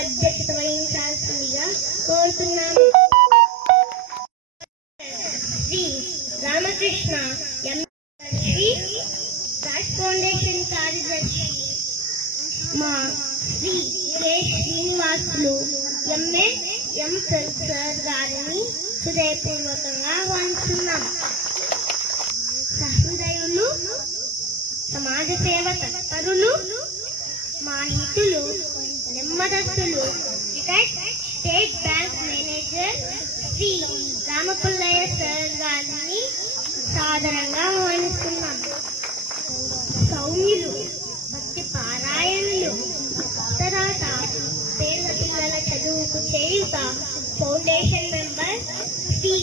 అధ్యక్షత వహించాల్సిందిగా కోరుతున్నాము. శ్రీ రామకృష్ణ శ్రీ రాజ్ ఫౌండేషన్ కార్యదర్శి మా Shri Srinivasulu MA MPhil sir గారిని హృదయపూర్వకంగా ఆహ్వానిస్తున్నాం. సహృదయులు, సమాజ సేవ తత్పరులు, మా హితులు, నెమ్మదస్తులు, state bank manager Shri Ramapullaiah sir గారిని సాదరంగా ఆహ్వానిస్తున్నాం. సౌమ్యులు, భక్తి పారాయణులు, తర్వాత పేద పిల్లల చదువుకు చేయుత foundation member Shri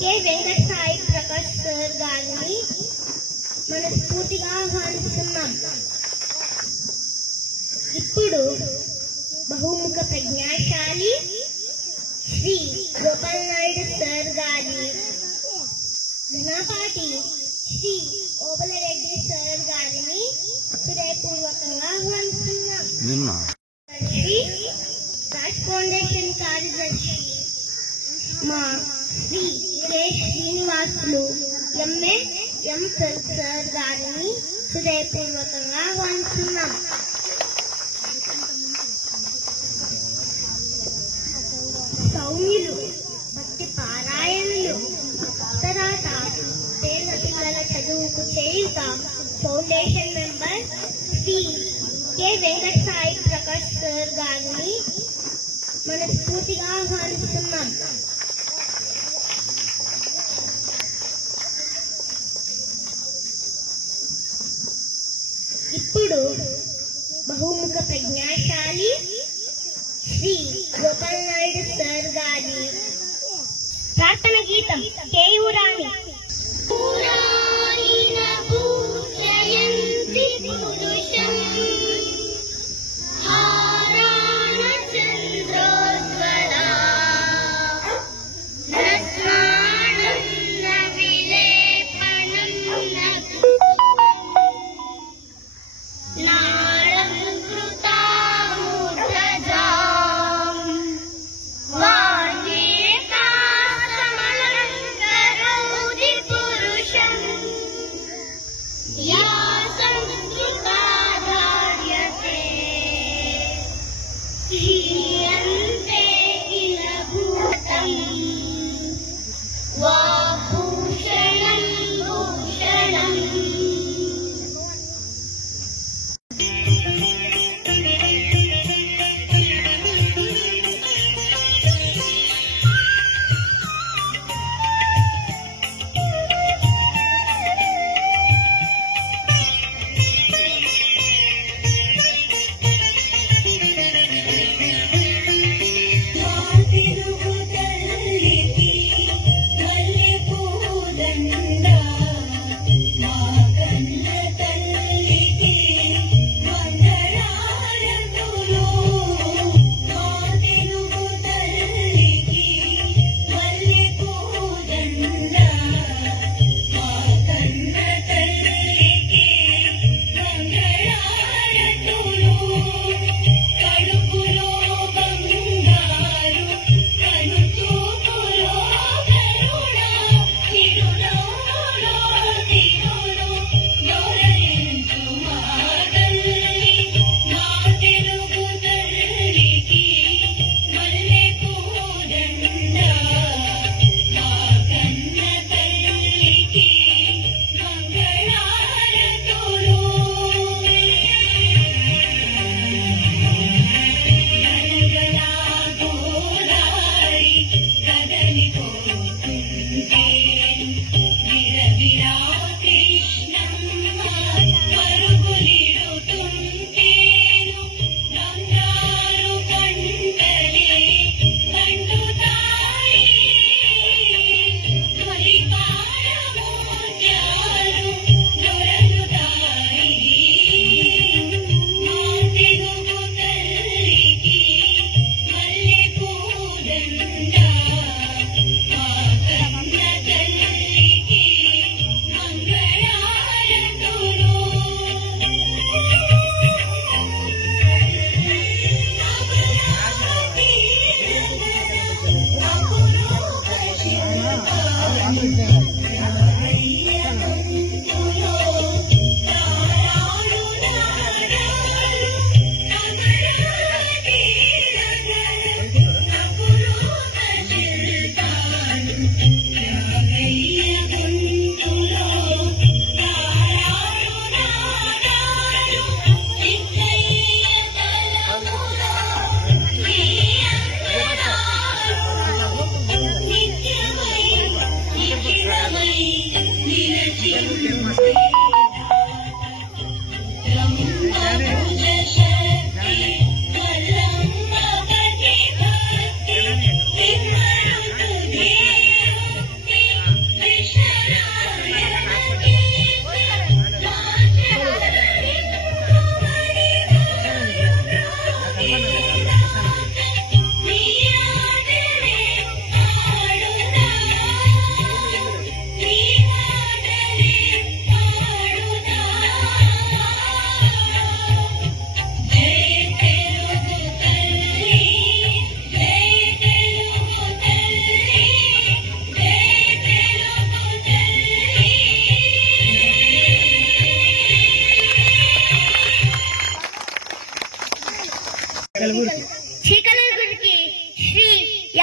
K Venkata Sai Prakash sir గారిని మనస్ఫూర్తిగా ఆహ్వానిస్తున్నాం. ఇప్పుడు బహుముఖ ప్రజ్ఞాశాలి శ్రీ గోపాల్ నాయుడు సార్ గారి, ఘనపాటి శ్రీ ఓబలరెడ్డి సార్ గారిని హృదయపూర్వకంగా ఆహ్వానిస్తున్నాం. శ్రీ రాజ్ ఫౌండేషన్ కార్యదర్శి మా Shri Srinivasulu MA MPhil sir గారిని హృదయపూర్వకంగా ఆహ్వానిస్తున్నాం. సౌమ్యులు, భక్తి పారాయణులు, తర్వాత పేద పిల్లల చదువుకు చేయుత foundation member Shri K Venkata Sai Prakash sir గారిని మనస్ఫూర్తిగా ఆహ్వానిస్తున్నాం. ఇప్పుడు బహుముఖ ప్రజ్ఞాశాలి శ్రీ గోపాల్ నాయుడు సార్ గారి ప్రార్థన గీతం కేయూరాణి. చీకలూరికి శ్రీ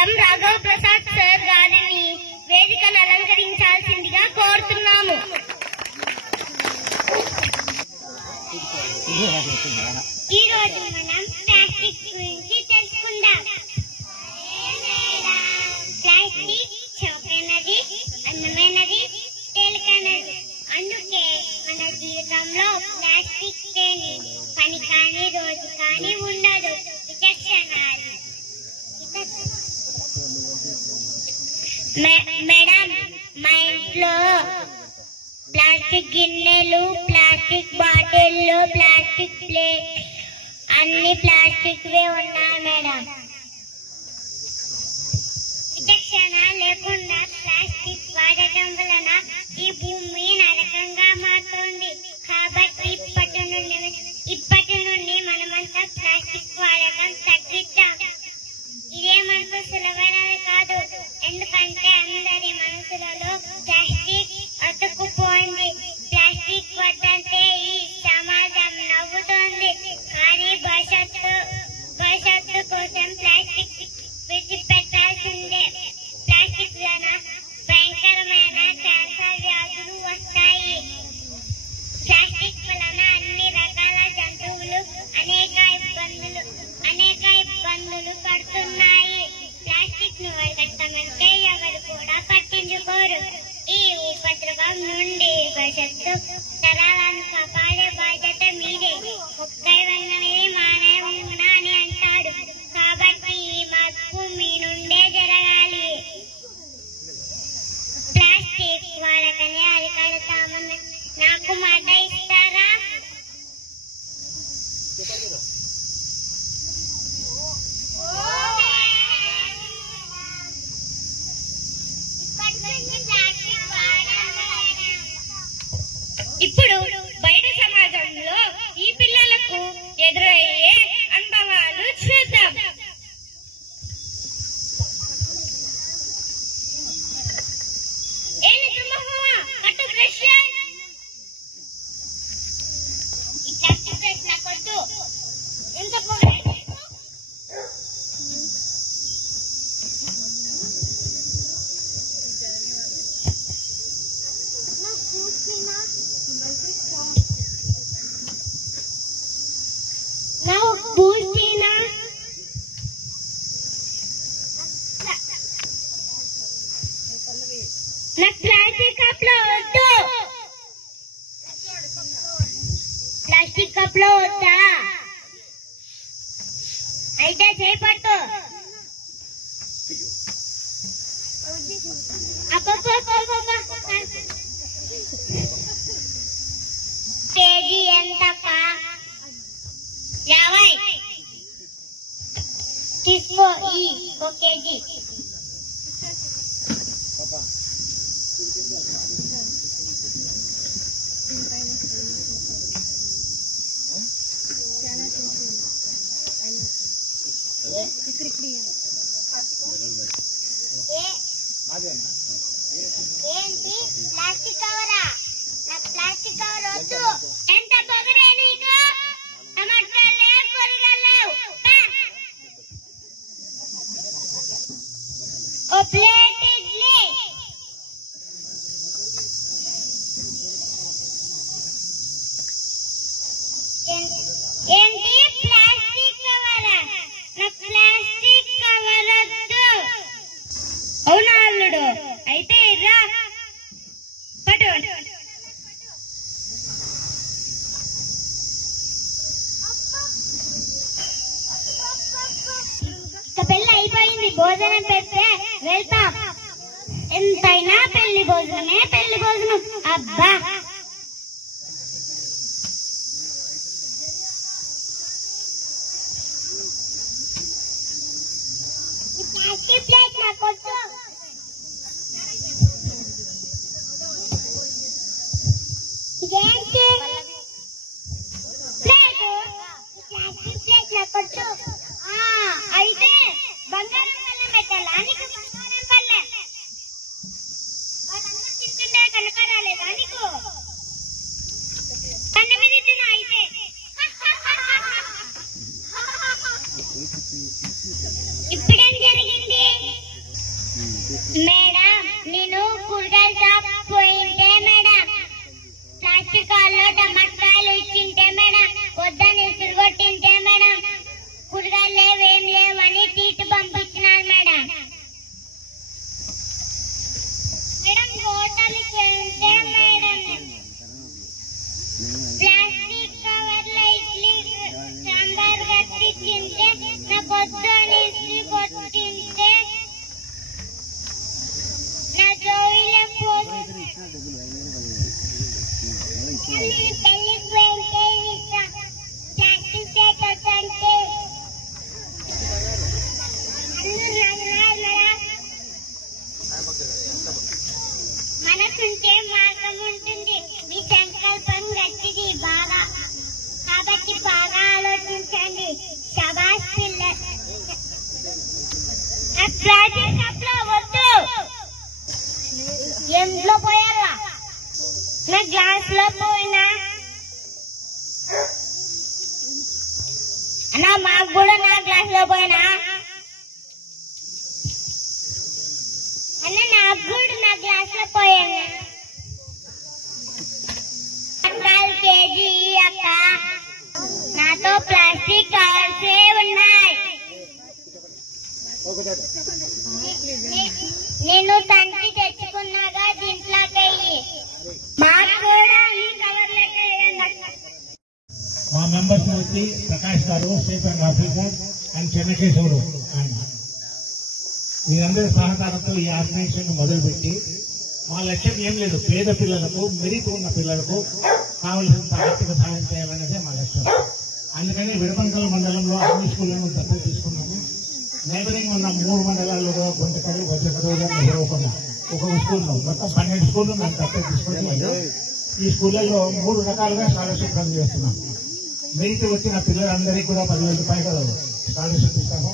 ఎం రాఘవ ప్రసాద్ సార్ గారిని వేదికను అలంకరించాల్సిందిగా కోరుతున్నాము. ఈ రోజు మనం ప్లాస్టిక్ గురించి తెలుసుకుందాం. ప్లాస్టిక్ చౌకైనది, అందమైనది, తేలికైనది. అందుకే మన జీవితంలో ప్లాస్టిక్ లేని పని కానీ రోజు కానీ ఉండదు. మేడం, మా ఇంట్లో ప్లాస్టిక్ గిన్నెలు, ప్లాస్టిక్ బాటిల్లు, ప్లాస్టిక్ ప్లేట్ అన్ని ప్లాస్టిక్ వే ఉన్నాయి మేడం. విచక్షణ లేకుండా ప్లాస్టిక్ వాడటం వలన ఈ భూమి నరకంగా మారుతుంది. కాబట్టి ఇప్పటి నుండి మనమంతా ప్లాస్టిక్ వాడటం తగ్గిద్దాం. ఇదే మనకు సులభమైనది కాదు, ఎందుకంటే అందరి మనసులలో ప్లాస్టిక్ అతుక్కుపోయింది. ప్లాస్టిక్ వద్దంటే ఈ సమాజం నవ్వుతోంది. కానీ భవిష్యత్తు కోసం ప్లాస్టిక్ విడిచిపెట్టాల్సిందే. ప్లాస్టిక్ వలన భయంకరమైన క్యాన్సర్ వ్యాధులు వస్తాయి. ప్లాస్టిక్ వలన అన్ని రకాల జంతువులు అనేక ఇబ్బందులు పడుతున్నాయి. ప్లాస్టిక్ ను అరికట్టమంటే ఎవరు కూడా పట్టించుకోరు. ఈ ఉపద్రవం నుండి భవిష్యత్తు తరాలను కాపాడే బాధ్యత మీదే. ఒక్కై వందనేది మానవుడా అని అంటాడు. కాబట్టి ఈ మార్పు మీ నుండే జరగాలి. ప్లాస్టిక్ వాడకనే అరికడతామని నాకు మాట ఇస్తారా? ఇప్పుడు బయట సమాజంలో ఈ పిల్లలకు ఎదురయ్యే అనుభవాలు చూద్దాం. ప్లాస్టిక్ కప్ లో వద్దా? అయితే చేపట్టు. కేజీ ఎంతప్ప? 50. తీసుకో ఈ 1 కేజీ. ఏంటి ప్లాస్టిక్ కవరా? నాకు ప్లాస్టిక్ కవర్ వద్దు. ఎంత పొగరే నీకు? టమాటాలే కూరగాయలేవు. ఓ ప్లేట్ ఇడ్లీ. ఏంటి ప్లాస్టిక్ కవరా? నాకు ప్లాస్టిక్ కవర్ వద్దు. అవునా అల్లుడు? అయితే రా పట్టు. పెళ్లి అయిపోయింది, భోజనం పెడితే వెళ్తాం. ఎంతైనా పెళ్లి భోజనమే పెళ్లి భోజనం. అబ్బా, ప్లాస్టిక్ ప్లేట్ నాకు వద్దు. ఇదేంటి ప్లేట్? ప్లాస్టిక్ ప్లేట్ నాకు వద్దు. అయితే బంగారం పళ్ళెం పెట్టాలా నీకు? బంగారం పళ్ళెం వాళ్ళందరూ తింటుండే కనక రాలేదా నీకు? ఇప్పుడేం జరిగింది? మేడం, నేను కూరగాయల షాప్ పోయింటే మేడం, ప్లాస్టిక్ కాల్లో టమాటాలు ఇచ్చింటే మేడం, పొద్దున్న ఇసురు కొట్టింటే మేడం, కూరగాయలు లేవేం లేవని టీటు పంపించినారు మేడం. మేడం హోటల్కి వెళ్తే మేడం ప్లాస్టిక్ కవర్లో ఇడ్లీ సాంబార్ కట్టి తింటే నా పొద్దున్న ఇసురు కొట్టింటే నా జోయిలో పోతుంది. పెళ్లికి వెళ్తే ప్రాక్టీస్ చేయకంటే మనసుంటే మార్గం ఉంటుంది. మీ సంకల్పం గట్టిది బాగా, కాబట్టి బాగా ఆలోచించండి. శబాష్ పిల్లలు. ప్లాస్టిక్ కప్ లో వద్దు, ఎందులో పోయారా? నా గ్లాస్ లో పోయినా అన్నా, మాకు కూడా నా గ్లాస్ లో పోయినా అన్న, నాకు కూడా నా గ్లాస్ లో పోయాను. 4 కేజీ అక్క, నాతో ప్లాస్టిక్ కవర్స్ ఉన్నాయి. నేను తండ్రి తెచ్చుకున్నాగా దీంట్లోకి మాకు కూడా అన్ని కవర్లకి. మా మెంబర్స్ వచ్చి ప్రకాష్ గారు, స్టేట్ బ్యాంక్ ఆఫీసర్ అండ్ చెన్నకేశ్వరు. ఆయన మీరందరి సహకారంతో ఈ ఆర్గనైజేషన్ మొదలుపెట్టి మా లక్ష్యం ఏం లేదు, పేద పిల్లలకు, మెరిట్ ఉన్న పిల్లలకు కావలసినంత ఆర్థిక సహాయం చేయాలనేదే మా లక్ష్యం. అందుకని విడపంకల మండలంలో అన్ని స్కూళ్లను దత్తత తీసుకున్నాము. నైబరింగ్ ఉన్న 3 మండలాల్లో గుంటకల్లి, వజ్రకరోజు, నెహ్రూకొండ ఒక స్కూల్లో మొత్తం 12 స్కూళ్లు మేము దత్తత తీసుకుని ఈ స్కూళ్లలో 3 రకాలుగా స్కాలర్షిప్ రన్ చేస్తున్నాం. మెరిట్ వచ్చిన పిల్లలందరికీ కూడా 10,000 రూపాయలు స్కాలర్షిప్ ఇస్తాము.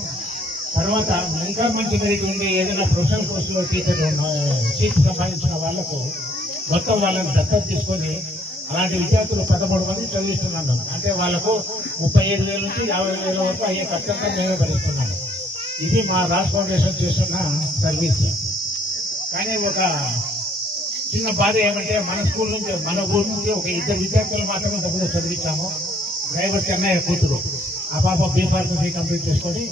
తర్వాత ఇంకా మంచి మెరిట్ ఉండి ఏదైనా ప్రొఫెషనల్ కోర్సులో టీచర్ సీట్ సంపాదించిన వాళ్లకు మొత్తం వాళ్ళని దత్తత తీసుకొని అలాంటి విద్యార్థులు 13 మంది చదివిస్తున్నాను. అంటే వాళ్లకు 35,000 నుంచి 50,000 వరకు అయ్యే ఖర్చంతా మేమే భరిస్తున్నాము. ఇది మా రాజ్ ఫౌండేషన్ చేస్తున్న సర్వీస్. కానీ ఒక చిన్న బాధ ఏమంటే మన స్కూల్ నుంచి, మన ఊరు నుంచి ఒక 2 విద్యార్థులు మాత్రమే డబ్బులు చదివించాము. డ్రైవర్ చెన్నయ్య కూతురు, ఆ పాప బీఫార్మసీ కంప్లీట్ చేసుకొని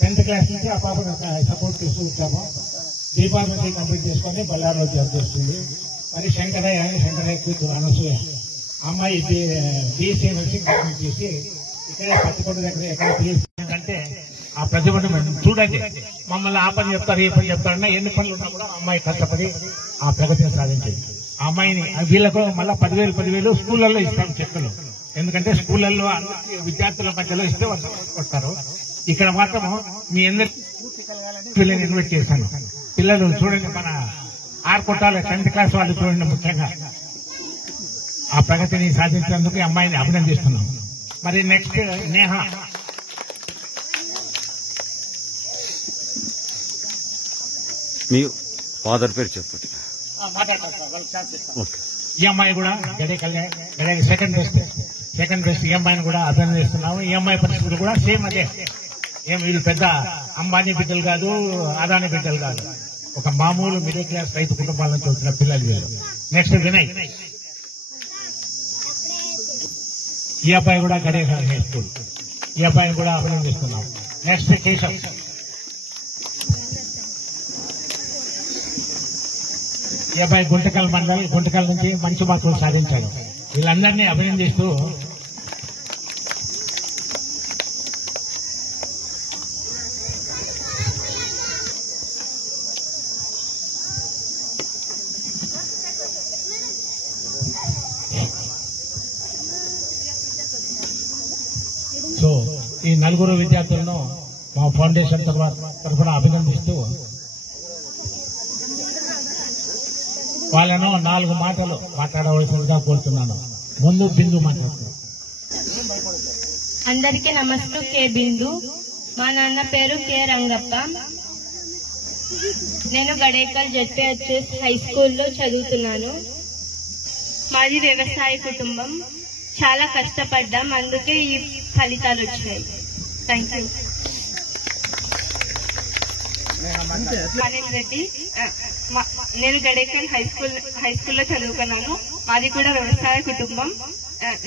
10th క్లాస్ నుంచి ఆ పాప సపోర్ట్ తీసుకొచ్చాము. బీఫార్మసీ కంప్లీట్ చేసుకొని బళ్ళారిలో జాబ్ చేస్తుంది. మరి శంకరయ్య కూతురు అనసూయ, అమ్మాయి బీఎస్సీ నర్సింగ్ కంప్లీట్ చేసి ఇక్కడే పచ్చికొండ దగ్గర ఎక్కడ పిఎస్సీ అంటే ఆ ప్రతిభను చూడండి. మమ్మల్ని ఆ పని చెప్తారు, ఈ పని చెప్తారన్నా ఎన్ని పనులు ఉన్నా కూడా అమ్మాయి కష్టపడి ఆ ప్రగతిని సాధించింది. ఆ అమ్మాయిని వీళ్ళకు మళ్ళీ 10,000 స్కూళ్లలో ఇస్తాం చెక్కులు. ఎందుకంటే స్కూళ్లలో అందరికీ విద్యార్థుల మధ్యలో ఇస్తే వస్తారు. ఇక్కడ మాత్రం మీ అందరికీ పిల్లల్ని ఇన్వైట్ చేశాను. పిల్లలు చూడండి, మన ఆర్కొట్టాల 10th క్లాస్ వాళ్ళు చూడండి, ముఖ్యంగా ఆ ప్రగతిని సాధించినందుకు ఈ అమ్మాయిని అభినందిస్తున్నాం. మరి నెక్స్ట్ నేహ. మీ ఫాదర్ పేరు చెప్పండి. ఈ అమ్మాయి కూడా గడే సెకండ్ బెస్ట్ ఈ అమ్మాయిని కూడా అభినందిస్తున్నాము. ఈ అమ్మాయి పరిస్థితులు కూడా సేమ్ అదే. వీళ్ళు పెద్ద అంబానీ బిడ్డలు కాదు, అదానీ బిడ్డలు కాదు, ఒక మామూలు మిడిల్ క్లాస్ రైతు కుటుంబాల నుంచి వచ్చిన పిల్లలు వీళ్ళు. నెక్స్ట్ వినయ్, ఈ అబ్బాయి కూడా గడే హై స్కూల్, ఈ అబ్బాయిని కూడా అభినందిస్తున్నాం. నెక్స్ట్ కేశవ్, ఈ అబ్బాయి గుంటకల్ నుంచి మంచి మార్కులు సాధించాడు. వీళ్ళందరినీ అభినందిస్తూ ఈ 4 విద్యార్థులను మా ఫౌండేషన్ తరఫున అభినందిస్తూ వాళ్ళను 4 మాటలు మాట్లాడవలసిందిగా కోరుతున్నాను. ముందు బిందు మాట్లాడుతున్నాను. అందరికీ నమస్తే. కే బిందు. మా నాన్న పేరు కె రంగప్ప. నేను గడేకల్ జెడ్పీహెచ్ఎస్ హై స్కూల్లో చదువుతున్నాను. మాది వ్యవసాయ కుటుంబం. చాలా కష్టపడ్డాం, అందుకే ఈ ఫలితాలు వచ్చాయి. Thank you. అనిల్ రెడ్డి. నేను జడేకల్ హై స్కూల్లో చదువుకున్నాను. మాది కూడా వ్యవసాయ కుటుంబం.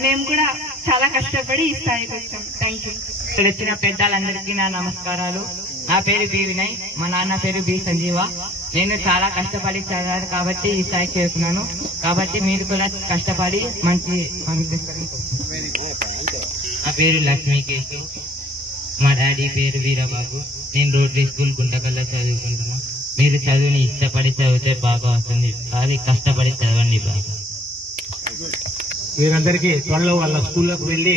మేము కూడా చాలా కష్టపడి ఈ స్థాయికి వచ్చాం. Thank you. ఇక్కడ వచ్చిన పెద్దలందరికీ నా నమస్కారాలు. నా పేరు బి వినయ్, మా నాన్న పేరు బి సంజీవ. నేను చాలా కష్టపడి చదివాను కాబట్టి ఈ స్థాయికి చేరుకున్నాను. కాబట్టి మీరు కూడా కష్టపడి మంచి నా పేరు లక్ష్మీకేశు, మా డాడీ పేరు వీరబాబు. నేను రోటరీ స్కూల్ గుంటకల్లో చదువుకుంటున్నాను. మీరు చదువుని ఇష్టపడి చదివితే బాగా వస్తుంది, కానీ కష్టపడి చదవండి బాగా. వీరందరికీ త్వరలో వాళ్ళ స్కూల్లోకి వెళ్లి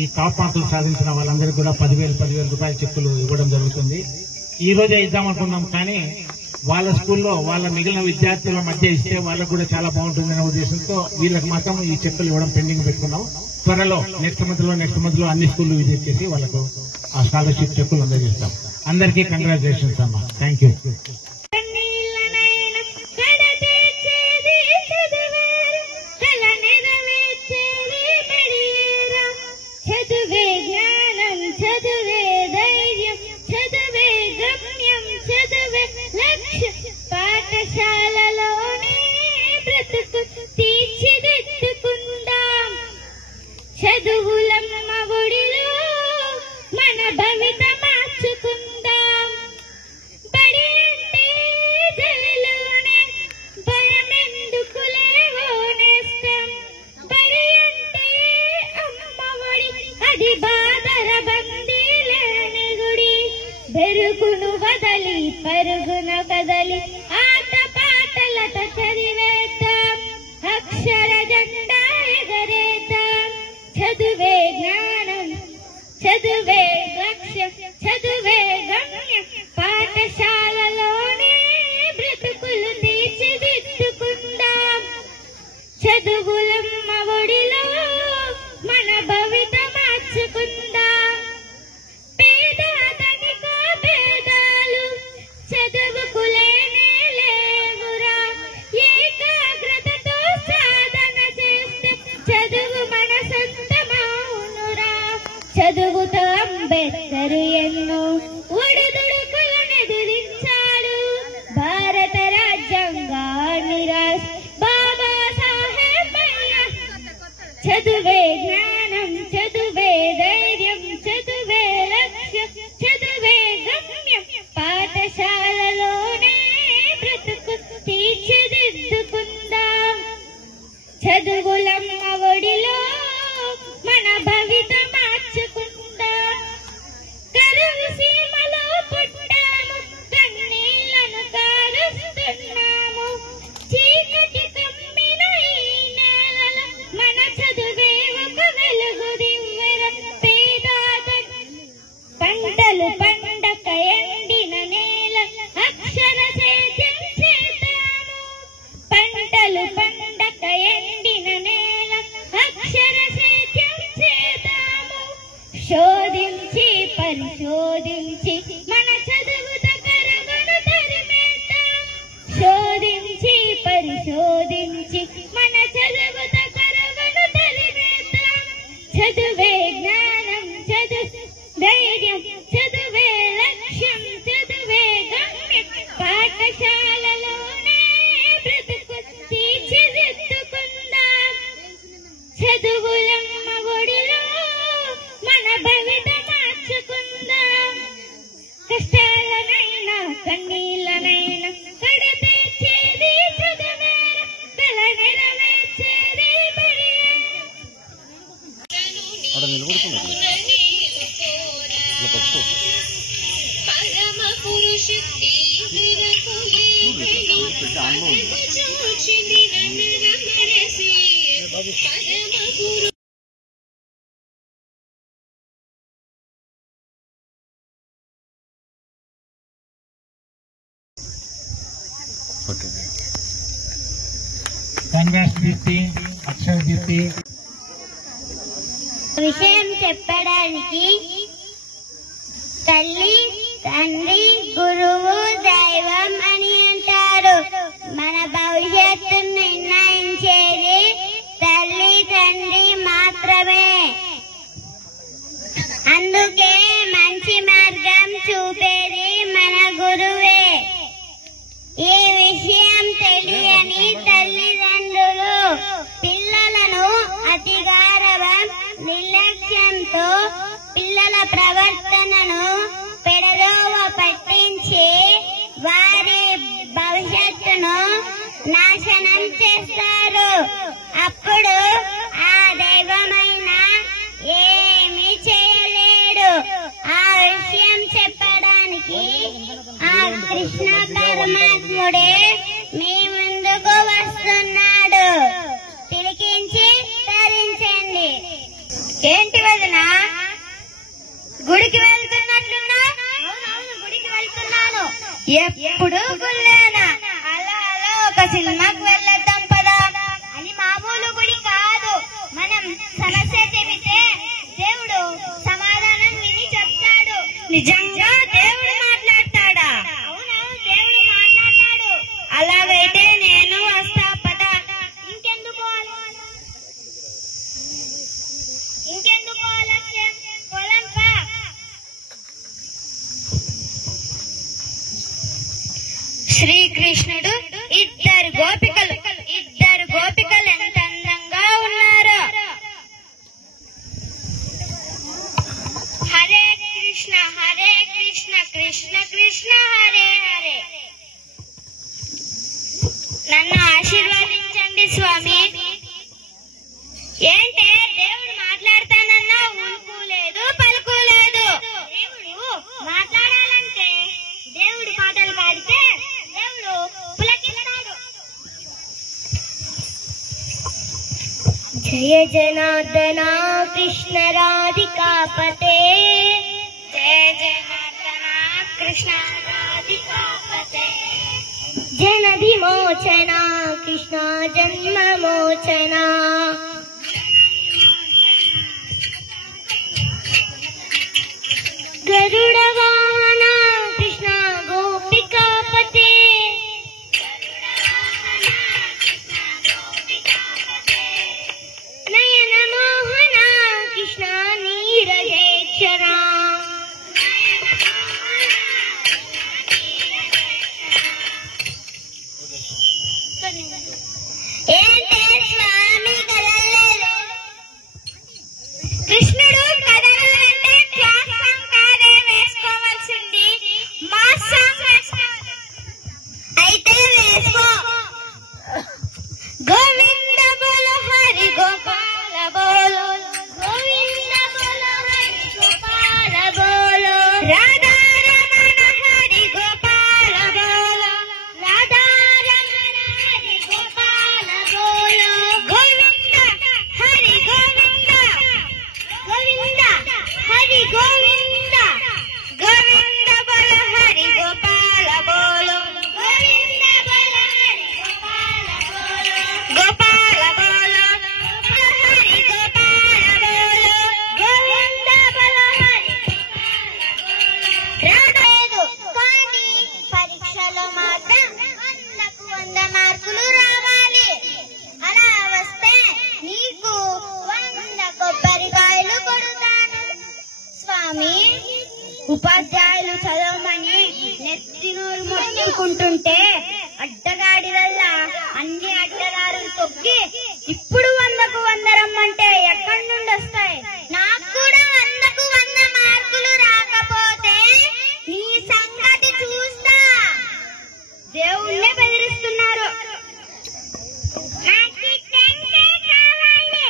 ఈ టాప్ మార్కులు సాధించిన వాళ్ళందరికీ కూడా 10,000 రూపాయల చెక్కులు ఇవ్వడం జరుగుతుంది. ఈ రోజే ఇద్దామనుకున్నాం, కానీ వాళ్ళ స్కూల్లో వాళ్ళ మిగిలిన విద్యార్థుల మధ్య ఇస్తే వాళ్ళకు కూడా చాలా బాగుంటుందనే ఉద్దేశంతో వీళ్ళకి మాత్రం ఈ చెక్కులు ఇవ్వడం పెండింగ్ పెట్టుకున్నాం. త్వరలో నెక్స్ట్ మంత్ లో అన్ని స్కూళ్లు విజిట్ చేసి వాళ్ళకు ఆ స్కాలర్షిప్ చెక్కులు అందజేస్తాం. అందరికీ కంగ్రాచులేషన్స్ అమ్మా. Thank you. చదువే జ్ఞానం, చదువే ధైర్యం, చదువే గమ్యం, చదువే లక్ష్యం. పాఠశాలలోనే బ్రతుకు తీర్చిదిద్దుకుందాం. చదువులమ్మ ఒడిలో మన భవిత మార్చుకుందాం. బడి అంటే జైలునే, భయమెందుకులే ఓనేస్తాం. బడి అంటే అమ్మ ఒడి, అది బాధల బందీలేని గుడి. బెరుగును వదలి పరుగున కదలి ఆట పాటలతో చదివేతాం. అక్షర జెండా ఎగరేతాం. చదువే జ్ఞానం, చదువే లక్ష్యం, చదువే గమ్యం. పాఠశాలలోనే బ్రతుకులు తీర్చిదిద్దుకుందాం. చదువులమ్మ ఒడిలో మన భవిత మార్చుకుందాం. పేదతనికో భేదాలు చదువుకులేనే లేవురా. ఏకాగ్రతతో సాధన చేస్తే చదువు మన సొంతమౌనురా. చదువుతో అంబేద్కర్ ఎన్నో ఒడిదుడుకులను ఎదిరించాడు. భారత రాజ్యాంగాన్ని రాసి బాబా సాహెబ్ అయ్యారు. చదువే జ్ఞానం, చదువే ధైర్యం, చదువే లక్ష్యం, చదువే గమ్యం. పాఠశాలలోనే బ్రతుకు తీర్చిదిద్దుకుందాం. చదువులమ్మ ఒడిలో మన భవిత మార్చుకుందాం. కరువు సీమలో పుట్టాము, కన్నీళ్లను కారుస్తున్నాము. చీకటి కమ్మిన ఈ నేలలో మన చదువే ఒక వెలుగు దివ్వెర. పంటలు పండక ఎండిన నేల అక్షర సేద్యం చేద్దాము. పంటలు పండక ఎండిన నేల అక్షర సేద్యం చేద్దాము. శోధించి పరిశోధించి మన చదువు దగ్గరను తరిమేద్దాం. శోధించి పరిశోధించి మన చదువు దగ్గరను తరిమేద్దాం. చదువే జ్ఞానం, చదువు ధైర్యం, చదువే లక్ష్యం, చదువే గమ్యం. పాఠశాలలోనే బ్రతుకు తీర్చిదిద్దుకుందాం. చదువులమ్మ ఒడిలో మన భవిత మార్చుకుందాం. కష్టాలనైనా కన్నీళ్ళనైనా కడతీర్చేది చదువేరా. కల నెరవేర్చేది బడియే. పరమ పురుష ఓకే. కంగ్రాట్స్ దీప్తి, అక్షర్ దీప్తి. విషయం చెప్పడానికి తల్లి, తండ్రి, గురువు, దైవం అని అంటారు. మన భవిష్యత్తును నిర్ణయించేది తల్లి, తండ్రి మాత్రమే. అందుకే మంచి మార్గం చూపేది మన గురువే. ప్రవర్తనను పెడదోవ పట్టించి వారి భవిష్యత్తును నాశనం చేస్తారు. అప్పుడు ఆ దైవమైన ఏమీ చేయలేడు. ఆ విషయం చెప్పడానికి ఆ కృష్ణ పరమాత్ముడే మీ ముందుకు వస్తున్నాడు. తిలకించి ధరించండి. ఏంటి వదినా, గుడికి వెళ్తున్నట్లున్నా? అవునవును, గుడికి వెళ్తున్నాను. ఎప్పుడు గుళ్ళేనా? అలా అలా ఒక సినిమాకి వెళ్ళొద్దాం పదా. అది మామూలు గుడి కాదు. మనం సమస్య చెబితే దేవుడు సమాధానం విని చెప్తాడు. నిజంగా దేవుడు మాట్లాడతాడా? అవునవును, దేవుడు మాట్లాడతాడు. అలాగైతే నేను వస్తా పదా. ఇంకెందుకు ఆలస్యం? పొలంపా. శ్రీకృష్ణుడు ఇద్దరు గోపికలు ఎంత అందంగా ఉన్నారు. హరే కృష్ణ కృష్ణ కృష్ణ హరే హరే. నన్ను ఆశీర్వదించండి స్వామి. ఏంటే దేవుడు మాట్లాడతానన్నా ఉనుకు లేదు, పలుకు లేదు. దేవుడు మాట్లాడాలంటే దేవుడు పాటలు పాడితే దేవుడు పులకిస్తాడు. జయ జనార్దన కృష్ణ రాధికాపతే, జయ జనార్దన కృష్ణ రాధికాపతే, జన విమోచన కృష్ణ జన్మ మోచన, గరుడ వాహన కృష్ణ గోపికాపతే, నయన మోహన కృష్ణ నీరజేక్షర, ఏంటే స్వామి కదలలేదు? కృష్ణుడు కదలాలంటే క్లాస్ సాంగ్ కాదే వేసుకోవాల్సింది, మాస్ సాంగ్ వేసుకోవాలి. అయితే వేసుకో. గోవింద బోలో హరి గోపాల బోలో, గోవింద బోలో హరి గోపాల బోలో, రాధా రమణ హరి గోపాల బోలో, రాధా రమణ హరి గోపాల బోలో, గోవింద హరి గోవింద, గోవింద హరి గోవింద, గోవింద బోల హరి గోపాల బోలో, గోవింద బోల హరి గోపాల బోలో, గోపాల బోలో, హరి గోపాల బోలో, గోవింద బోల హరి రాలేదు. కానీ పరీక్షలో మాత్రం 100కు 100 మార్కులు రావాలి. అలా వస్తే నీకు 100 కొబ్బరికాయలు కొడతాను స్వామి. ఉపాధ్యాయులు చదవమని నెత్తి నోరు మొత్తుకుంటుంటే అడ్డగాడి వల్ల అన్ని అడ్డదారులు తొక్కి ఇప్పుడు 100కు 100 రమ్మంటే ఎక్కడి నుండి వస్తాయి? నాకు కూడా 100కు 100 మార్కులు రాకపోతే నీ సంగతి చూస్తా. దేవుణ్ణే బెదిరిస్తున్నారు. నాకు టెంకే కావాలి.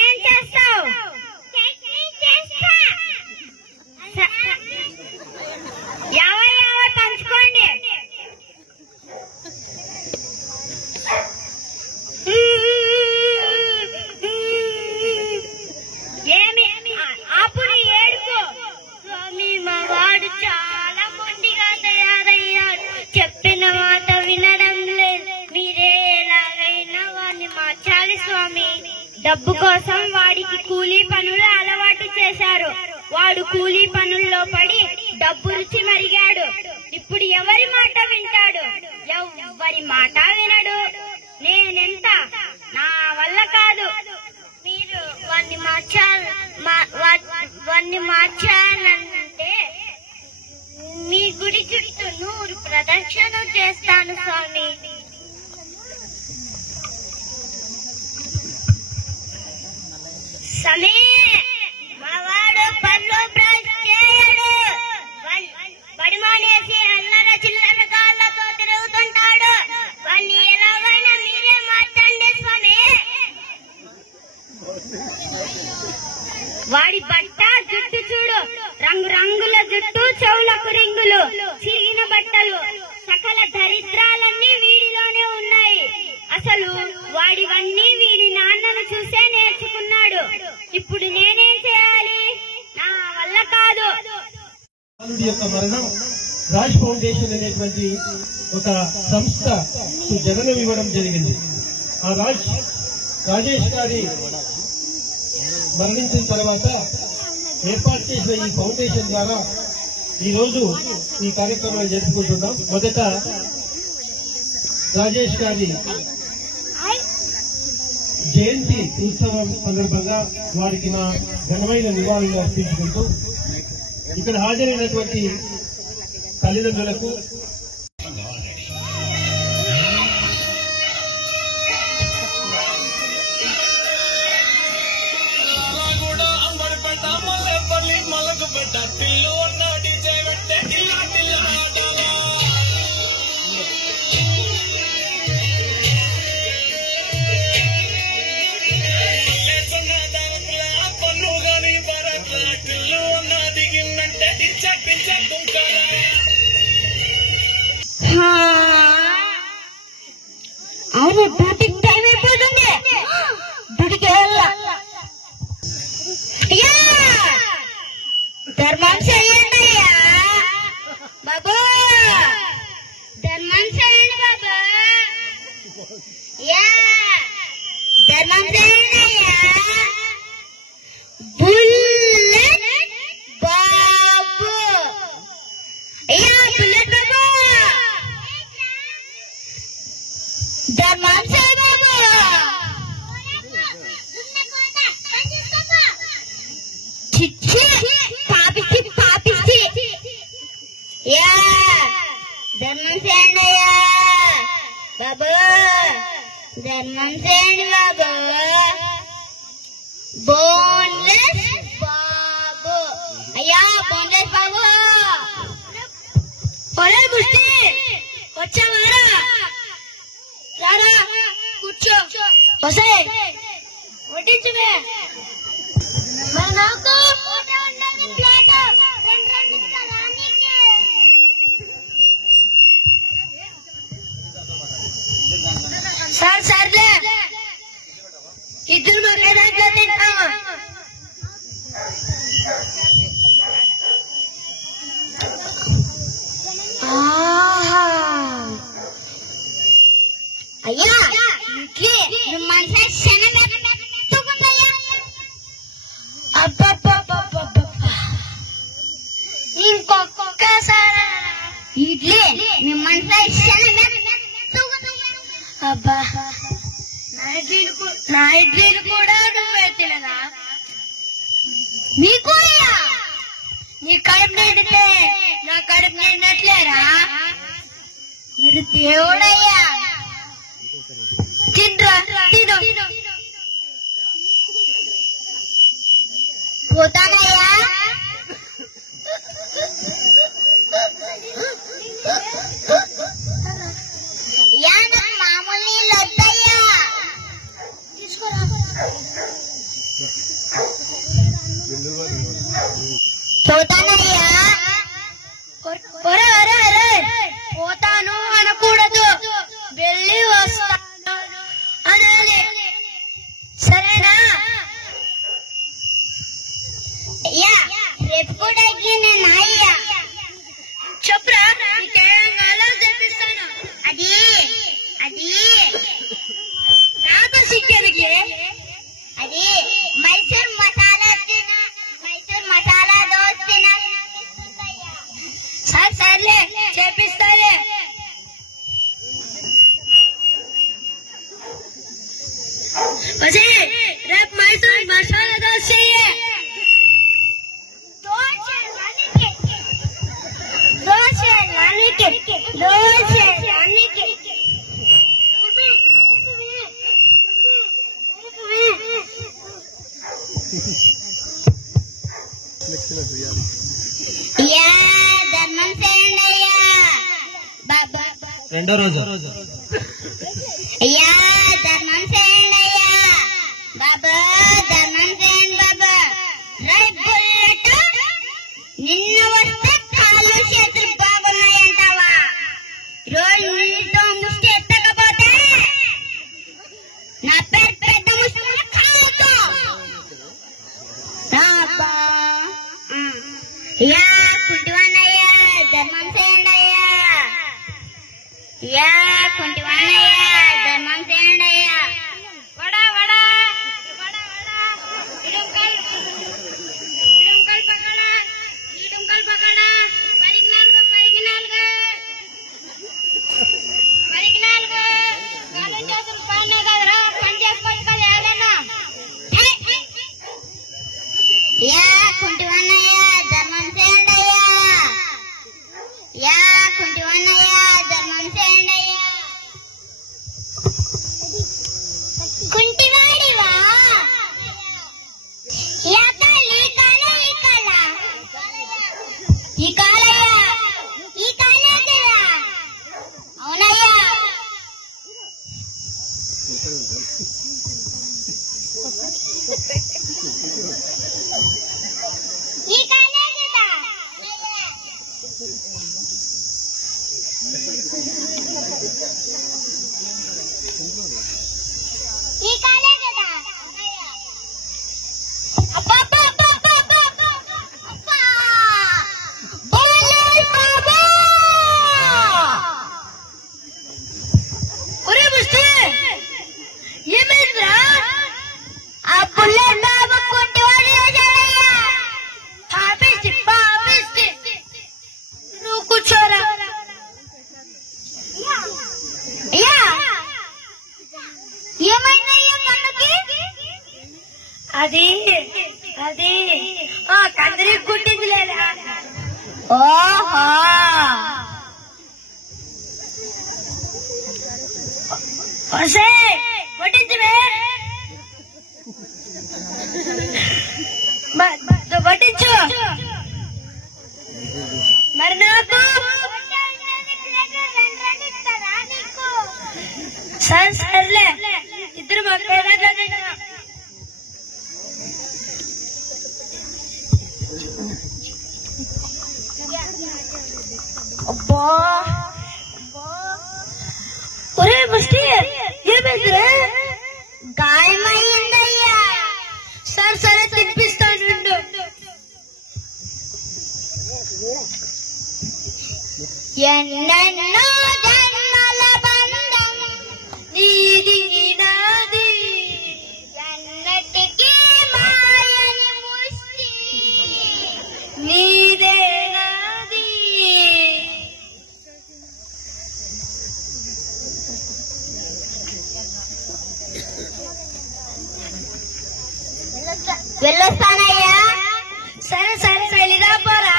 ఏం చేస్తావు? చేస్తా. యావై పంచుకోండి. ఏమి అప్పుడు ఏడుపు. స్వామి, మా వాడు చాలా మొండిగా తయారయ్యాడు. చెప్పిన మాట వినడం లేదు. మీరే ఎలాగైనా వాడిని మార్చాలి స్వామి. డబ్బు కోసం వాడికి కూలీ పనులు అలవాటు చేశారు. వాడు కూలీ పనుల్లో పడి డబ్బు రుచి మరిగాడు. ఇప్పుడు ఎవరి మాట వింటాడు? ఎవరి మాట వినడు. నేనెంత, నా వల్ల కాదు. మీరు వాడిని మార్చాలంటే మీ గుడి చుట్టూ 100 ప్రదక్షిణలు చేస్తాను స్వామి. సమీ, మా వాడు పళ్ళు బ్రష్ చేయడు. బడి మానేసి అల్లర చిల్లర కాళ్ళతో తిరుగుతుంటాడు. వాణ్ణి ఎలాగైనా మీరే మార్చండి స్వామి. వాడి బట్ట జుట్టు చూడు, రంగు రంగుల జుట్టు, చెవులకు రింగులు, చిరిగిన బట్టలు, సకల దరిద్రాలన్నీ వీడిలోనే ఉన్నాయి. అసలు వాడివన్నీ వీడి నాన్నను చూసే నేర్చుకున్నాడు. ఇప్పుడు నేనేం చేయాలి? నా వల్ల కాదు. బాలుడి యొక్క మరణం రాజ్ ఫౌండేషన్ అనేటువంటి ఒక సంస్థ జగనం ఇవ్వడం జరిగింది. ఆ రాజేష్ గారి మరణించిన తర్వాత ఏర్పాటు చేసిన ఈ ఫౌండేషన్ ద్వారా ఈ రోజు ఈ కార్యక్రమాన్ని జరుపుకుంటున్నాం. మొదట రాజేష్ గారి జయంతి ఉత్సవం సందర్భంగా వారికి నా ఘనమైన నివాళులు అర్పించుకుంటూ ఇక్కడ హాజరైనటువంటి తల్లిదండ్రులకు అవును, డ్యూటీకి టైం అయిపోతుంది. డ్యూటీకి వెళ్ళాలి. ధర్మం చేయండి అయ్యా బాబు, ధర్మం చేయండి బాబు. ధర్మం చేయండి అయ్యా. బుల్లెట్ బాబు, అయ్యా బుల్లెట్ బాబు, ధర్మం చేయండి బాబు. చిచ్చి పాపిచ్చి పాపిచ్చి, ధర్మం చేయండి అయ్యా బాబు, ధర్మం చేయండి బాబు. బోన్లెస్ బాబు, అయ్యా బోన్లెస్ బాబు. ఒరే బుష్టి, వచ్చావారా? రారా కూర్చో. వసే వడ్డించువే. నాకు ప్లేట్ సార్ సార్లే, ఇద్దరు ఒకే దాంట్లో తింటాము. అయ్యా ఇడ్లీ మనసే శనగెత్తుకుందయ్యా. ఇంకొక్కసారి ఇడ్లీ మీ మనసే శనగెత్తుకుందయ్యా. అబ్బా, నా ఇడ్లీలు కూడా నువ్వు ఎత్తినదా? మీకు నీ కడుపు నిండితే నా కడుపు నిండట్లేరా? మీరు దేవుడయ్యా. తిండ్రా తిను. పోతానయ్యా. నాకు మామూలు నీళ్ళు వద్దయ్యా. తీసుకురా. పోతానయ్యా. పోతాను అనకూడదు, వెళ్ళి వస్తాను అనాలి. సరేనా? అయ్యా రేపు కూడా నేను అయ్యా చెప్పురా, తెలంగాణలో తెప్పిస్తాను. అది అది నాకు సిగ్గరికి. అది మైసూర్ మసాలా దోశ తిన. సర్లే చేపిస్తాలే. రేపు మైసూర్ మసాలా దోశ యా ధర్మం చేయండి అయ్యా బాబా. రెండో రోజు యా ధర్మం చేయండి అయ్యా బాబా, ధర్మం చేయండి బాబా. రైట్ బుల్లెట్ నిన్న వస్తే కాళ్ళు చేతులు బాగున్నాయంటావా? రోజు నీతో ముష్టి ఎత్తకపోతే నా పేరు పెద్ద ముష్టి కాదు. యా కుంటివానయ్యా ధర్మం చేయండి అయ్యా. యా కుంటివానయ్యా ధర్మం చేయండి అయ్యా. వడా వడా వడా వడా ఇడుంకల్ పక్కన ఇడుంకల్ పక్కన పరిగినాలుగా కాలు చేతులు పైన కదరా, పని చేసుకోవచ్చు కదా ఎవరన్నా. యా కుంటివానయ్యా ధర్మం చేయండి అయ్యా. యా కుంటివానయ్యా ధర్మం చేయండి అయ్యా. కుంటివాడివా? యా కాలు ఈ కాలే ఈ కాలయ్యా, ఈ కాలే కదా. అవునయ్యా. ఈ కాలే కదా. ఈ కాలే కదా. అబ్బా అబ్బా అబ్బా అబ్బా అబ్బా అబ్బా బోలే బాబా. ఒరే ముష్టి ఏమైందిరా? ఆ బుల్లెట్ బాబు కుంటివాడు చేశాడయ్యా. పాపిస్టి నువ్వు కూర్చోరా. అయ్యా ఏమైందయ్యా కన్నుకి? అది కందరి కుట్టింది లేదా? ఓహో పట్టించవే, పట్టించు. మరి నాకు సర్లే, ఇద్దరు మాకు అబ్బా. ఒరే ముష్టి ఏమైందిరా? గాయమయ్యిందయ్యా. సరే తినిపిస్తాను. ఎన్నెన్నో జన్మల బంధం నీది నాది, ఎన్నటికీ మాయని ముష్టి నీదే నాది. వెళ్ళొస్తానయ్యా. సరే సరిగా పోరా.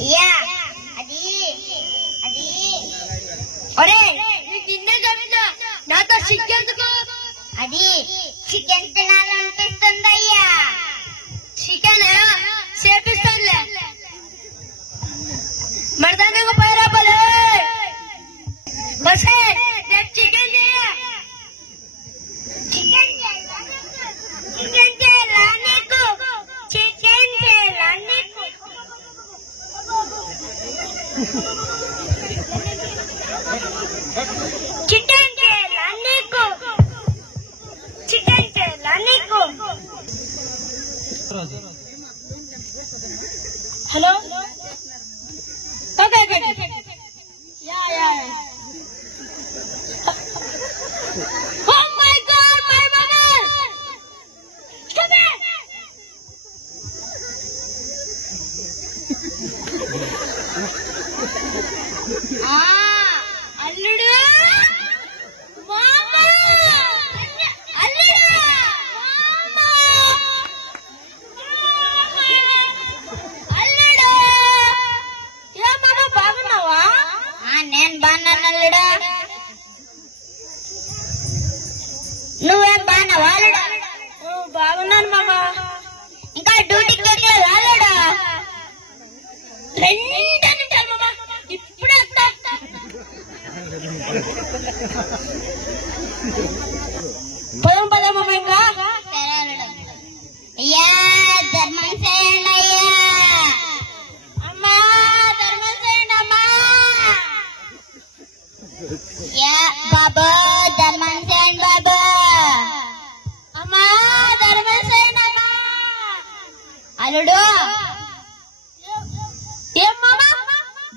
అయ్యా అది ఒరే నిన్నే చెప్తా, నాతో చికెందుకు? అది చికెన్ తినాలనిపిస్తుందయ్యా. చికెన్ చేపిస్తానులే. మరదానికి పోయిరా పోలే. బసే చికెన్ చికెన్ చేయాలా నీకు? చికెన్ చేయాలా నీకు? చికెన్ చేయాలా నీకు? చికెన్ చేయాలా నీకు? Hello yeah Oh my God, my mother! Stop it! అల్లుడు మామ, అల్లుడు మామ, అల్లుడు. ఏ మామ బాగున్నావా? నేను బాగున్నాను అల్లుడు. నువ్వేం బాగున్నావా అల్లుడు? బాగున్నాను మామ. ఇంకా డ్యూటీకి పొలం పదమ్మ ఇంకా అయ్యా ధర్మం చేయండి అయ్యా అమ్మా ధర్మం చేయండి అమ్మా యా బాబా ధర్మం చేయండి బాబా అమ్మా ధర్మం చేయండి అమ్మా అల్లుడు ఏం మామా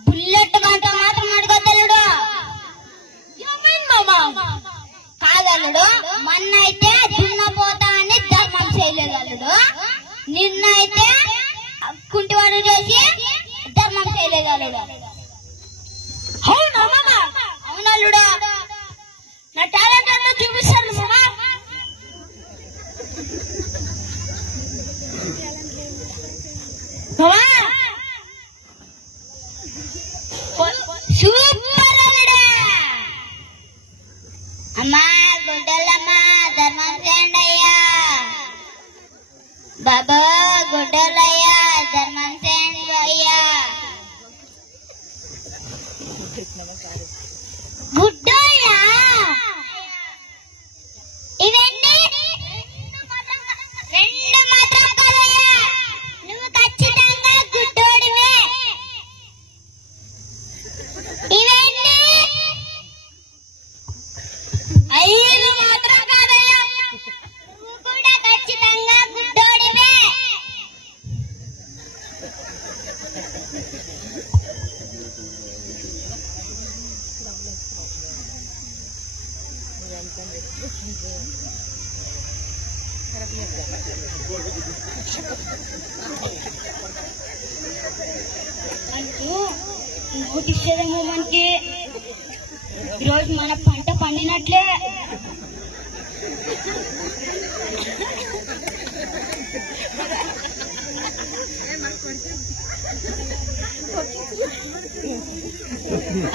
బుల్లెట్ మాట మాత్రం అడగద్దలుడు ఏమైంది మామా కాదల్లుడు మొన్నైతే దున్నపోతా అని ధర్మం చేయలేదు అల్లుడు నిన్నైతే కుంటివాడు చేసి ధర్మం చేయలేదు అల్లుడు అవునా మామా అవునల్లుడు నా టాలెంట్ అంతా చూపిస్తాను మామా సూపర్ అల్లుడు అమ్మా గుడ్డలమ్మా ధర్మం చేయండి అయ్యా బాబా గుడ్డలయ్యా ధర్మం చేయండి అయ్యా గుడ్డోళ్ళా ఇవన్నీ రెండు మాత్రం కాదయ్యా నువ్వు ఖచ్చితంగా గుడ్డోడివే ఇవన్నీ 5 మాత్రం కాదయ్యా నువ్వు కూడా ఖచ్చితంగా గుడ్డోడివే నోటీస్ చేయడము మనకి ఈరోజు మన పంట పండినట్లే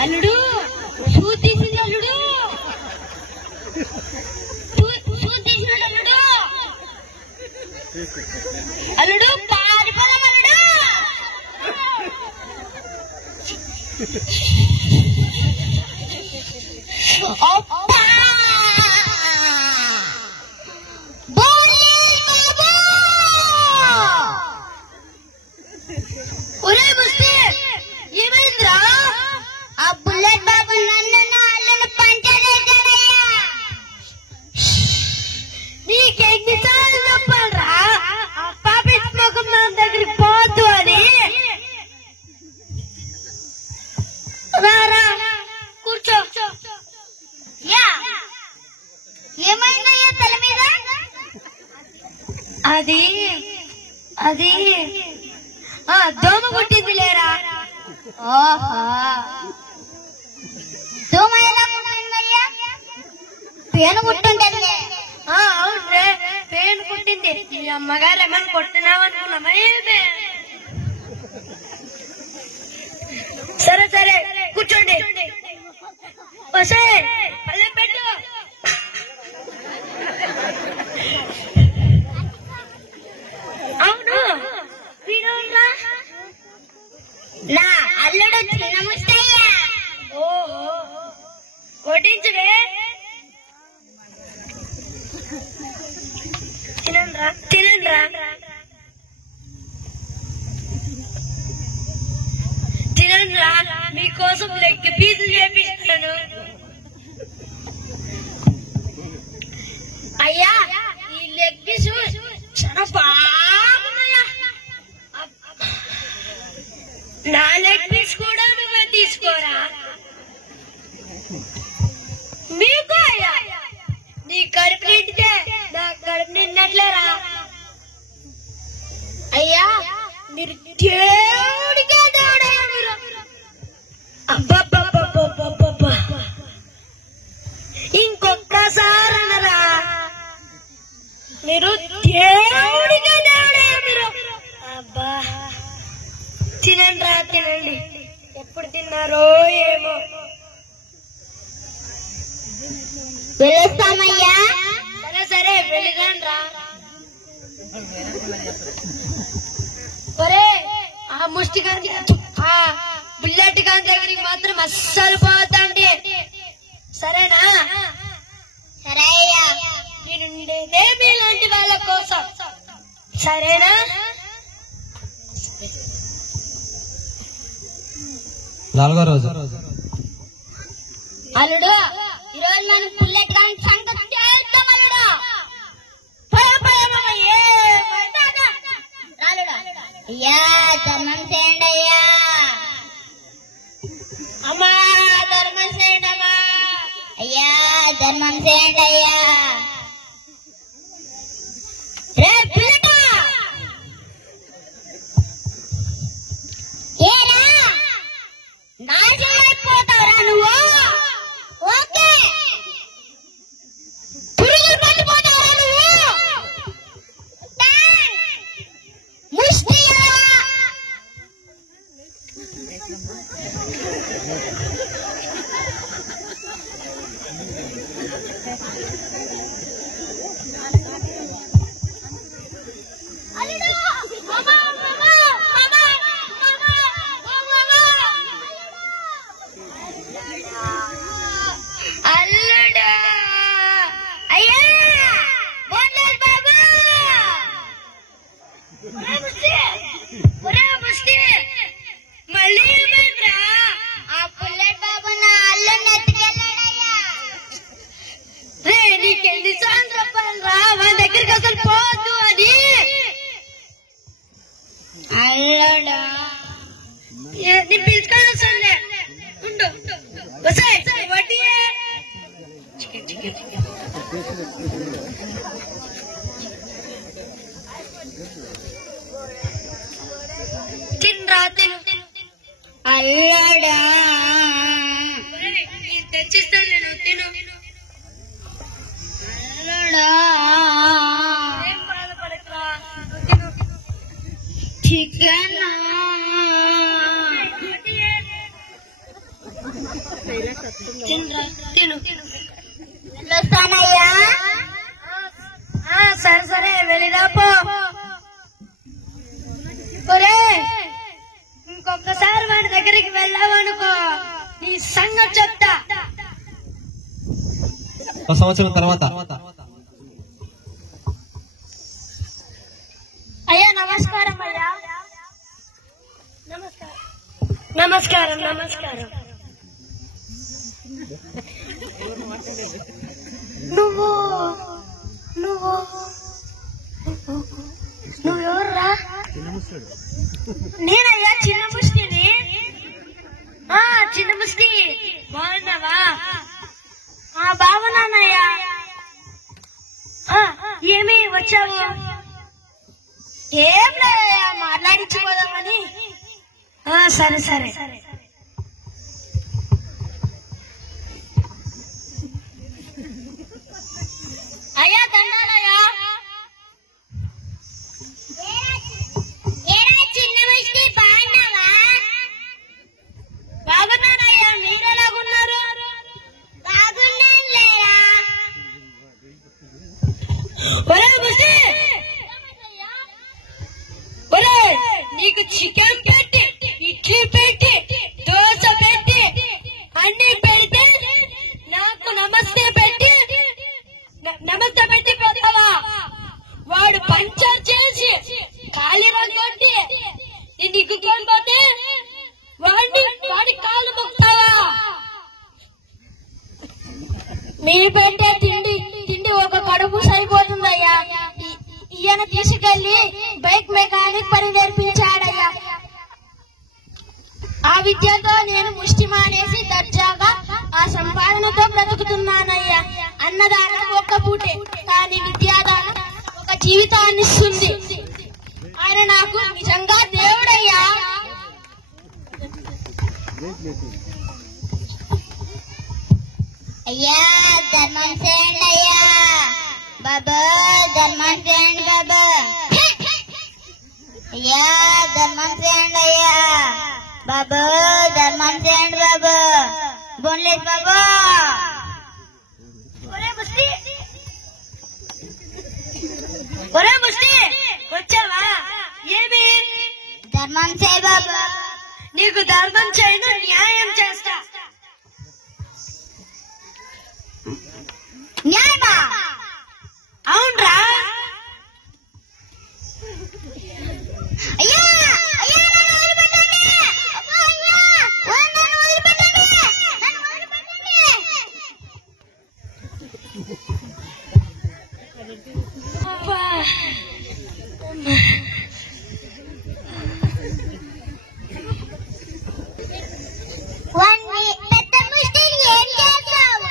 అల్లుడు షూ తీసింది అల్లుడు షూ తీసినాడు అల్లుడు అల్లుడు పారిపోదాం అల్లుడు అబ్బా ఒరే ముస్తే ఏమైందిరా ఆ బుల్లెట్ బాబు నన్ను అల్లుని పంచలేదయ్యా నీకెన్నిసార్లు చెప్పాలరా ఆ పాపిట్ ముఖం నా దగ్గరికి పోద్దు అని రారా కూర్చో యా ఏమైందయ్యా తల మీద అది అది దోమ కుట్టింది లేరా ఓహో దోమ ఎలా కుట్టిందయ్యా పేను కుట్టుంటదిలే అవునురే పేను కుట్టింది మీ అమ్మగారు ఏమన్నా కొట్టినావనుకున్నామా సరే సరే కూర్చోండి వసే పల్లె పెట్టు అవును నా అల్లుడు చిన్న ముస్తయ్య ఓహో కొట్టించుడే తినండ్రా తినండ్రా తినండ్రా మీకోసం లెగ్ పీసులు చేపిస్తాను అయ్యా ఈ లెగ్ పీసు చాలా బాగున్నాయా నా లెగ్ పీస్ కూడా నువ్వే తీసుకోరా మీకు అయ్యా నీ కడుపు నిండితే నా కడుపు నిన్నట్లేరా అయ్యా మీరు దేవుడికే దేవుడయ్యా మీరు అబ్బబ్బబ్బబ్బబ్బబ్బా ఇంకొక్కసారి అనరా మీరు దేవుడికే దేవుడయ్యా మీరు అబ్బా తినండి రా తినండి ఎప్పుడు తిన్నారో ఏమో వెళ్ళొస్తామయ్యా సరే సరే వెళ్ళిరాను రా ఒరే ఆ ముష్టి గాంధీ ఆ బుల్లెట్ గాంధీ దగ్గరికి మాత్రం అస్సలు పోతండి సరేనా? సరే అయ్యా. మీరుండేదే మీలాంటి వాళ్ళ కోసం, సరేనా? 4వ రోజు. అల్లుడు, ఈరోజు మనం బుల్లెట్ గాని సంగతి చేద్దాం అల్లుడు. అయ్యా ధర్మం చేయండి అయ్యా. అమ్మా ధర్మం చేయండి అమ్మా. అయ్యా ధర్మం చేయండి అయ్యా. రే బుల్లెట్, ఏరా నాశనమైపోతావురా నువ్వు. ఓకే, పురుగులు పట్టిపోతావురా నువ్వు. ముష్టి అల్లుడా. అయ్యా బోనస్ బాబు. మళ్ళీ ఏమైందిరా? ఆ బుల్లెట్ బాబు నా అల్లుని ఎత్తుకెళ్ళాడయ్యా. రే నీకెన్నిసార్లు చెప్పాలిరా మన దగ్గరికి అసలు పోవద్దు అని. అల్లుడా నీ పిలుచుకొని వస్తుండే ఉండు. వడ్డీ తినరా తిను. అల్లుడా తెచ్చిస్తాను నేను, తిను. అల్లుడా చికెన్ తినరా తిను. వస్తానయ్యా. సరే సరే వెళ్ళిరా పో. ఇంకొకసారి వాడి దగ్గరికి వెళ్ళావనుకో నీ సంగతి చెప్తా. 1 సంవత్సరం తర్వాత. అయ్యా నమస్కారం అయ్యా. నమస్కారం నమస్కారం. నువ్వు నువ్వు నువ్వెవర్రా? నేనయ్యా చిన్న ముష్టిని. చిన్న ముష్టి బాగున్నావా? బాగున్నానయ్యా. ఏమి వచ్చావు? ఏం లేదయ్యా, మాట్లాడించుకోదామని. సరే సరే. అయ్యా దండాలయ్యా. చిన్న ముష్టి బాగున్నావా? బాగున్నానయ్యా, మీరు ఎలాగున్నారు? బాగున్నానులేయా. నీకు చికెన్ పెట్టి, ఇడ్లీ పెట్టి, దోశ పెట్టి, అన్ని పెడితే నాకు నమస్తే పెట్టి పోతావా? వాడు పంచర్ చేసి ఖాళీ కొట్టి నీకు పోతే వాడి కాళ్ళు మొక్కుతావా? మీరు పెట్టే తిండి ఒక కడుపు సరిపోతుందయ్యా. ఈయన తీసుకెళ్లి బైక్ మెకానిక్ పని నేర్పించాడయ్యా. ఆ విద్యతో నేను ముష్టి మానేసి దర్జాగా ఆ సంపాదనతో బ్రతుకుతున్నానయ్యా. అన్నదానం ఒక్క పూటే, కానీ విద్యాదానం ఒక జీవితాన్ని ఇస్తుంది. ఆయన నాకు నిజంగా దేవుడయ్యా. అయ్యా ధర్మం చేయండి అయ్యా. బాబా ధర్మం చేయండి బాబా. అయ్యా ధర్మం చేయండి అయ్యా. బాబా ధర్మం చేయండి బాబా. బోన్లేస్ బాబా. ఒరే ముష్టి వచ్చావా? ఏమి ధర్మం చేయ బాబా. నీకు ధర్మం చేయను, న్యాయం చేస్తా. అయ్యా అయ్యా నన్ను వదిలిపెట్టండి. అబ్బా, అయ్యా నన్ను వదిలిపెట్టండి. నన్ను వదిలిపెట్టండి. అబ్బా. పెద్ద ముష్టిని ఏం చేస్తావు?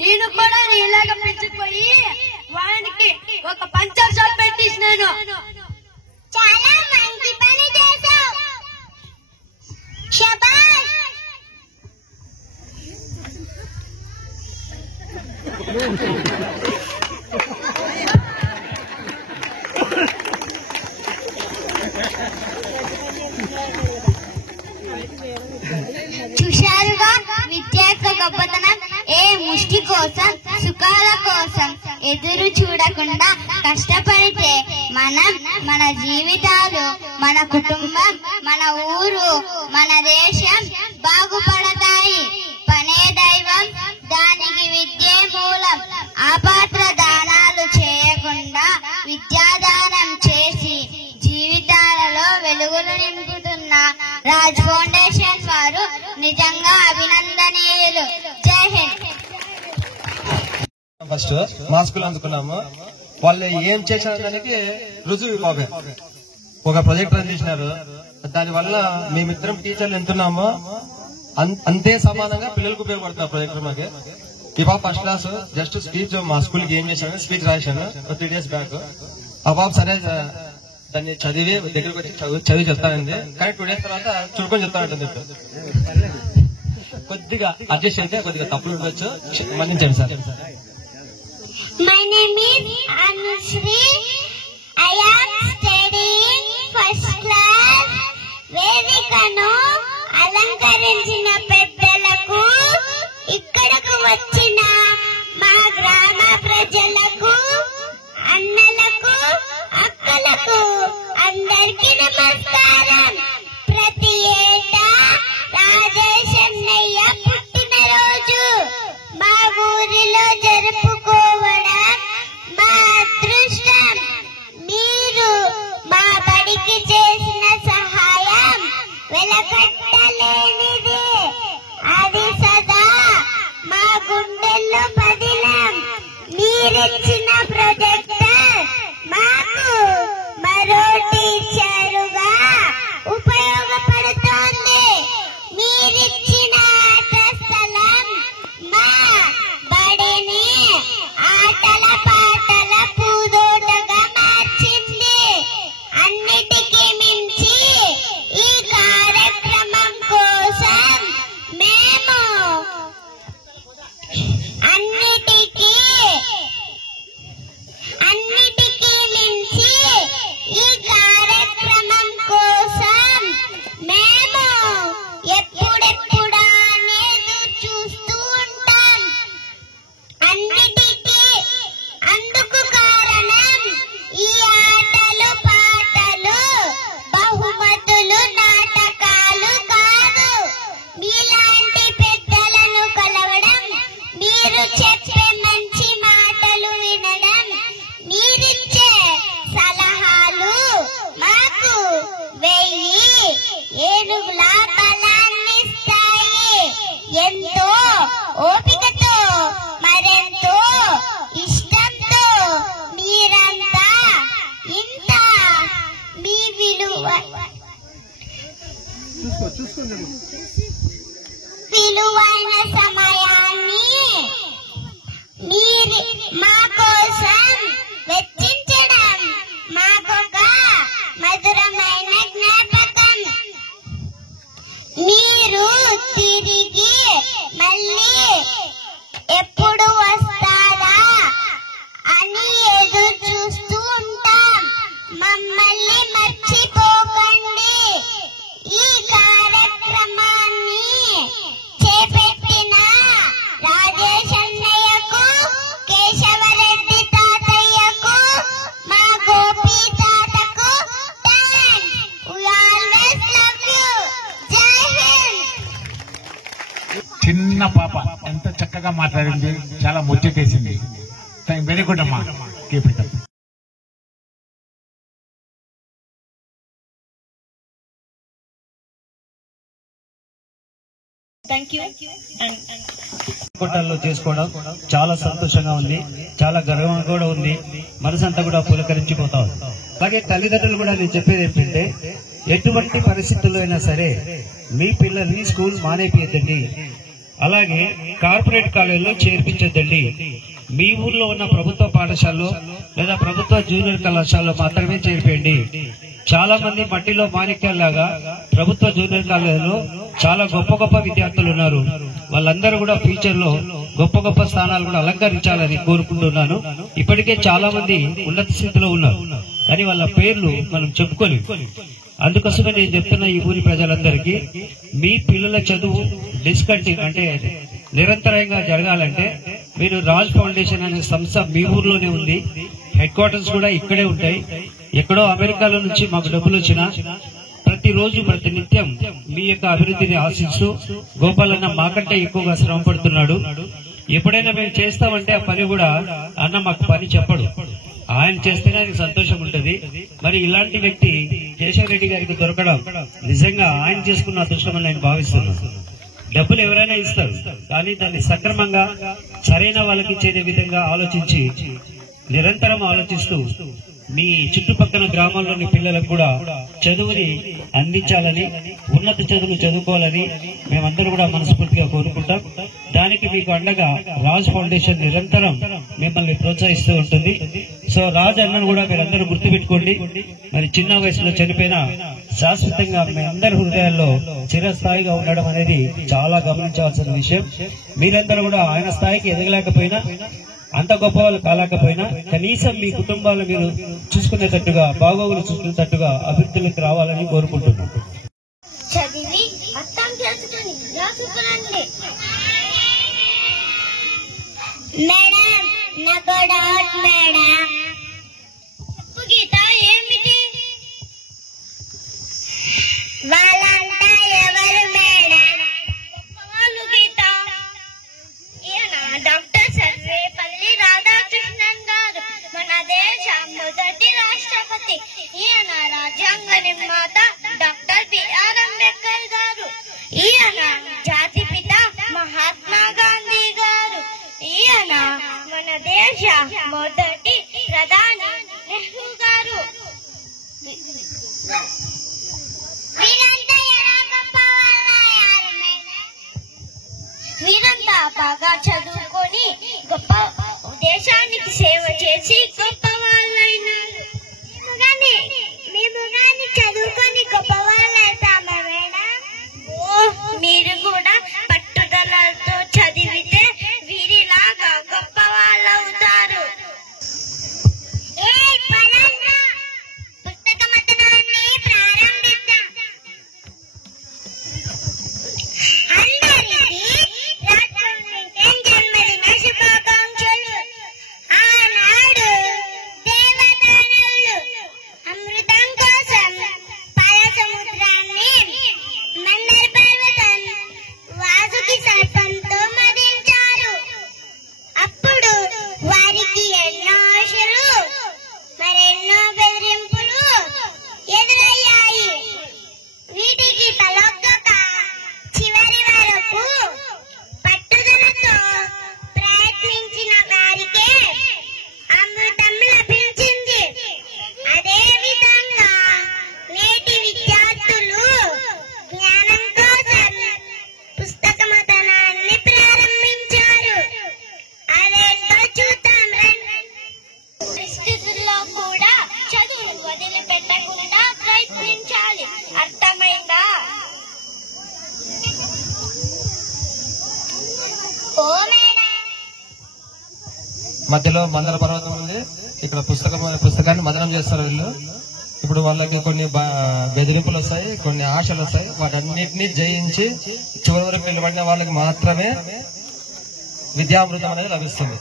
నేను కూడా నీలాగా పిచ్చిపోయి వానికి ఒక పంచర్ షాప్ పెట్టించినాను. చాలా మంచి పని చేశావు. శభాష్. చూశారుగా విద్య యొక్క గొప్పతనం. ఏ ముష్టి కోసం, సుఖాల కోసం ఎదురు చూడకుండా కష్టపడితే మనం, మన జీవితాలు, మన కుటుంబం, మన ఊరు, మన దేశం బాగుపడతాయి. పనే దైవం, దానికి విద్యే మూలం. అపాత్ర దానాలు చేయకుండా విద్యాదానం చేసి జీవితాలలో వెలుగులు నింపుతున్న రాజ్ ఫౌండేషన్ వారు నిజంగా అభినందనీయులు. జై హింద్. ఫస్ట్ మా స్కూల్ అందుకున్నాము. వాళ్ళు ఏం చేశారు దానికి రుజువు బాగా ఒక ప్రాజెక్ట్ రన్ చేసినారు. దానివల్ల మేమిద్దరం టీచర్లు ఎంతున్నామో అంతే సమానంగా పిల్లలకు ఉపయోగపడుతున్నారు ప్రాజెక్ట్. మాకు ఈ బాబు ఫస్ట్ క్లాస్ జస్ట్ స్పీచ్ మా స్కూల్ కి ఏం చేశాను స్పీచ్ రాశాను 3 days బ్యాక్. ఆ బాబు సరే దాన్ని చదివి దగ్గరకు వచ్చి చదివి చెప్తానండి. కానీ 2 days తర్వాత చురుకొని చెప్తానంటుంది. కొద్దిగా అడ్జస్ట్ అయితే కొద్దిగా తప్పులు ఉండొచ్చు, మన్నించండి sir. My name is Anushree. I am studying first class. వేదికను అలంకరించిన పెద్దలకు, ఇక్కడకు వచ్చిన మా గ్రామ ప్రజలకు, అన్నలకు, అక్కలకు అందరికీ నమస్కారం. ప్రతి ఏటా రాజేష్ అన్నయ్య పుట్టినరోజు మా ఊరిలో జరుపుకోవడం మా అదృష్టం. మీరు మా బడికి చేసిన సహాయం వెలకట్టలేనిది. అది సదా మా గుండెల్లో పదిలం. మీరిచ్చిన ప్రొజెక్టర్ మాకు మరో టీచరుగా ఉపయోగపడుతోంది. మీరిచ్చిన ఆట స్థలం మా బడిని ఆటల పాటల పూదోటగా మార్చింది. అన్నిటికీ మించి ఈ కార్యక్రమం కోసం మేము అన్నిటికీ మించి ఈ కార్యక్రమం కోసం మేము ఎప్పుడెప్పుడా అనేది చూస్తూ ఉంటాం. అందుకు కారణం ఈ ఆటలు పాటలు బహుమతులు నాటకాలు కాదు. మీలాంటి పెద్దలను కలవడం, మీరు చెప్పే మంచి మాటలు వినడం, మీరిచ్చే సలహాలు మాకు 1000 ఏనుగుల బలాన్నిస్తాయి. ఎంతో ఓపికతో, మరెంతో ఇష్టంతో మీరంతా ఇంత మీ విలువైన సమయాన్ని మీరు మా కోసం వెచ్చించడం మాకొక మధురమైన జ్ఞాపకం. మీరు తిరిగి మళ్ళీ ఎప్పుడు వస్తారా అని ఎదురు చూస్తూ ఉంటాం. మమ్మల్ని మర్చిపోకండి. ఈ కార్యక్రమాన్ని చేపట్టిన రాజేష్ అన్నయ్యకు, కేశవరెడ్డి తాతయ్యకు, మా గోపి తాతకు thanks. We always love you. జై హింద్. చిన్న పాప ఎంత చక్కగా మాట్లాడింది, చాలా ముచ్చటేసింది. వెరీ గుడ్ అమ్మా, keep it up. Thank you. కొట్టాల్లో చేసుకోవడం చాలా సంతోషంగా ఉంది, చాలా గర్వంగా కూడా ఉంది, మనసంతా కూడా పులకరించిపోతా ఉంది. అలాగే తల్లిదండ్రులు కూడా నేను చెప్పేది ఏంటంటే ఎటువంటి పరిస్థితుల్లో అయినా సరే మీ పిల్లల్ని స్కూల్ మానేపియద్దండి, అలాగే కార్పొరేట్ కాలేజీలో చేర్పించద్దండి. మీ ఊర్లో ఉన్న ప్రభుత్వ పాఠశాలలో లేదా ప్రభుత్వ జూనియర్ కళాశాలలో మాత్రమే చేర్పేయండి. చాలా మంది మట్టిలో మాణిక్యాల్లాగా ప్రభుత్వ జూనియర్ కాలేజీలో చాలా గొప్ప గొప్ప విద్యార్థులు ఉన్నారు. వాళ్ళందరూ కూడా ఫ్యూచర్ లో గొప్ప గొప్ప స్థానాలు కూడా అలంకరించాలని కోరుకుంటున్నాను. ఇప్పటికే చాలా మంది ఉన్నత స్థితిలో ఉన్నారు, కానీ వాళ్ళ పేర్లు మనం చెప్పుకోలేం. అందుకోసమే నేను చెప్తున్నా ఈ ఊరి ప్రజలందరికీ, మీ పిల్లల చదువు డిస్కంటిన్యూ అంటే నిరంతరంగా జరగాలంటే మీరు రాజ్ ఫౌండేషన్ అనే సంస్థ మీ ఊర్లోనే ఉంది, హెడ్ క్వార్టర్స్ కూడా ఇక్కడే ఉంటాయి. ఎక్కడో అమెరికాలో నుంచి మాకు డబ్బులు వచ్చినా ప్రతిరోజు ప్రతి నిత్యం మీ యొక్క అభివృద్ధిని ఆశిస్తూ గోపాలన్న మాకంటే ఎక్కువగా శ్రమ పడుతున్నాడు. ఎప్పుడైనా మేము చేస్తామంటే ఆ పని కూడా అన్న మాకు పని చెప్పడు, ఆయన చేస్తేనే ఆయనకు సంతోషం ఉంటది. మరి ఇలాంటి వ్యక్తి కేశవరెడ్డి గారికి దొరకడం నిజంగా ఆయన చేసుకున్న అదృష్టం అని నేను భావిస్తున్నాను. డబ్బులు ఎవరైనా ఇస్తారు, కానీ దాన్ని సక్రమంగా సరైన వాళ్ళకి ఇచ్చే విధంగా ఆలోచించి నిరంతరం ఆలోచిస్తూ మీ చుట్టుపక్కల గ్రామాల్లోని పిల్లలకు కూడా చదువుని అందించాలని, ఉన్నత చదువులు చదువుకోవాలని మేమందరూ కూడా మనస్ఫూర్తిగా కోరుకుంటాం. దానికి మీకు అండగా రాజ్ ఫౌండేషన్ నిరంతరం మిమ్మల్ని ప్రోత్సహిస్తూ ఉంటుంది. సో రాజ్ అన్నను కూడా మీరందరూ గుర్తుపెట్టుకోండి. మరి చిన్న వయసులో చనిపోయినా శాశ్వతంగా మీ అందరి హృదయాల్లో చిరస్థాయిగా ఉండడం అనేది చాలా గమనించాల్సిన విషయం. మీరందరూ కూడా ఆయన స్థాయికి ఎదగలేకపోయినా, అంత గొప్ప వాళ్ళు కాలేకపోయినా, కనీసం మీ కుటుంబాలు మీరు చూసుకునేటట్టుగా, బాగోగులు చూసుకునేటట్టుగా అభివృద్ధిలోకి రావాలని కోరుకుంటున్నాను. చదివి అర్థం చేసుకుని రాసుకునండి. మేడం నాకు డౌట్ మేడం. గీత ఏమిటి? వాళ్ళంతా ఎవరు మేడం? వాళ్ళు గీత. ఈయన డాక్టర్ సర్వేపల్లి రాధాకృష్ణన్ గారు, మన దేశ మొదటి రాష్ట్రపతి. ఈయన రాజ్యాంగ నిర్మాత డాక్టర్ బిఆర్ అంబేద్కర్ గారు. ఈయన జాతిపిత మహాత్మా గాంధీ గారు. ఈయన మన దేశ మొదటి ప్రధాని నెహ్రూ గారు. వీరంతా ఎలా గొప్ప వాళ్ళయ్యారు మేడం? వీరంతా బాగా చదువుకొని గొప్ప దేశానికి సేవ చేసి గొప్ప వాళ్ళైనారు. మేము గాని చదువుకొని గొప్ప వాళ్ళు అవుతామా మేడం? మీరు కూడా పట్టుదలతో చదివితే వీరిలాగా గొప్ప వాళ్ళు అవుతారు. పుస్తక మథనాన్ని ప్రారంభిద్దాం. అందరికీ జన్మదిన శుభాకాంక్షలు. ఆనాడు దేవదానవులు అమృతం కోసం పాల సముద్రాన్ని మందర పర్వతం వాసుకి సర్పంతో మదించారు. అప్పుడు వారికి ఎన్నో ఆశలు, మరెన్నో బెదిరింపులు ఎదురయ్యాయి. వీటికి తలొగ్గక చివరి వరకు పట్టుదలతో ప్రయత్నించిన వారికే అమృతం లభించింది. అదే విధంగా నేటి విద్యార్థులు జ్ఞానం కోసం పుస్తక మథనాన్ని ప్రారంభించారు. అదేంటో చూద్దాం రండి. పరిస్థితుల్లో కూడా చదువును వదిలిపెట్టకుండా ప్రయత్నించాలి. అర్థమైందా? ఓ మేడం. మధ్యలో మందర పర్వతం ఉంది, ఇక్కడ పుస్తకాన్ని మదనం చేస్తారు వీళ్ళు. ఇప్పుడు వాళ్ళకి కొన్ని బెదిరింపులు వస్తాయి, కొన్ని ఆశలు వస్తాయి. వాటన్నిటినీ జయించి చివరి వరకు నిలబడిన వాళ్ళకి మాత్రమే విద్యామృతం అనేది లభిస్తుంది.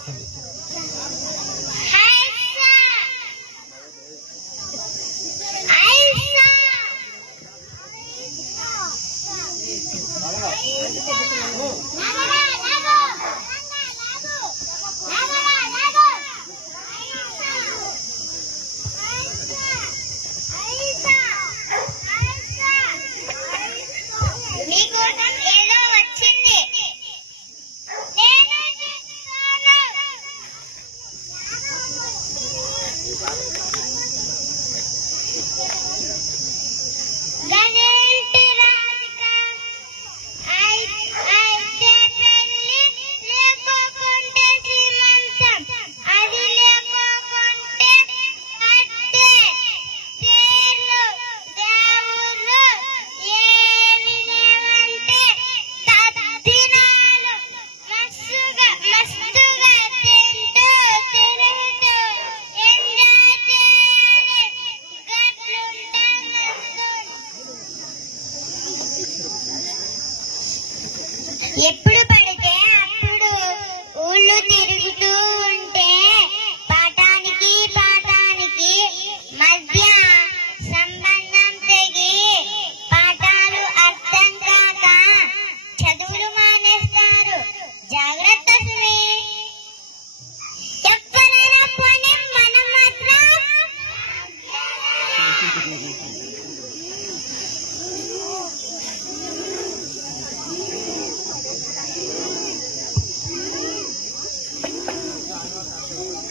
మీకోసం ఏదో వచ్చింది.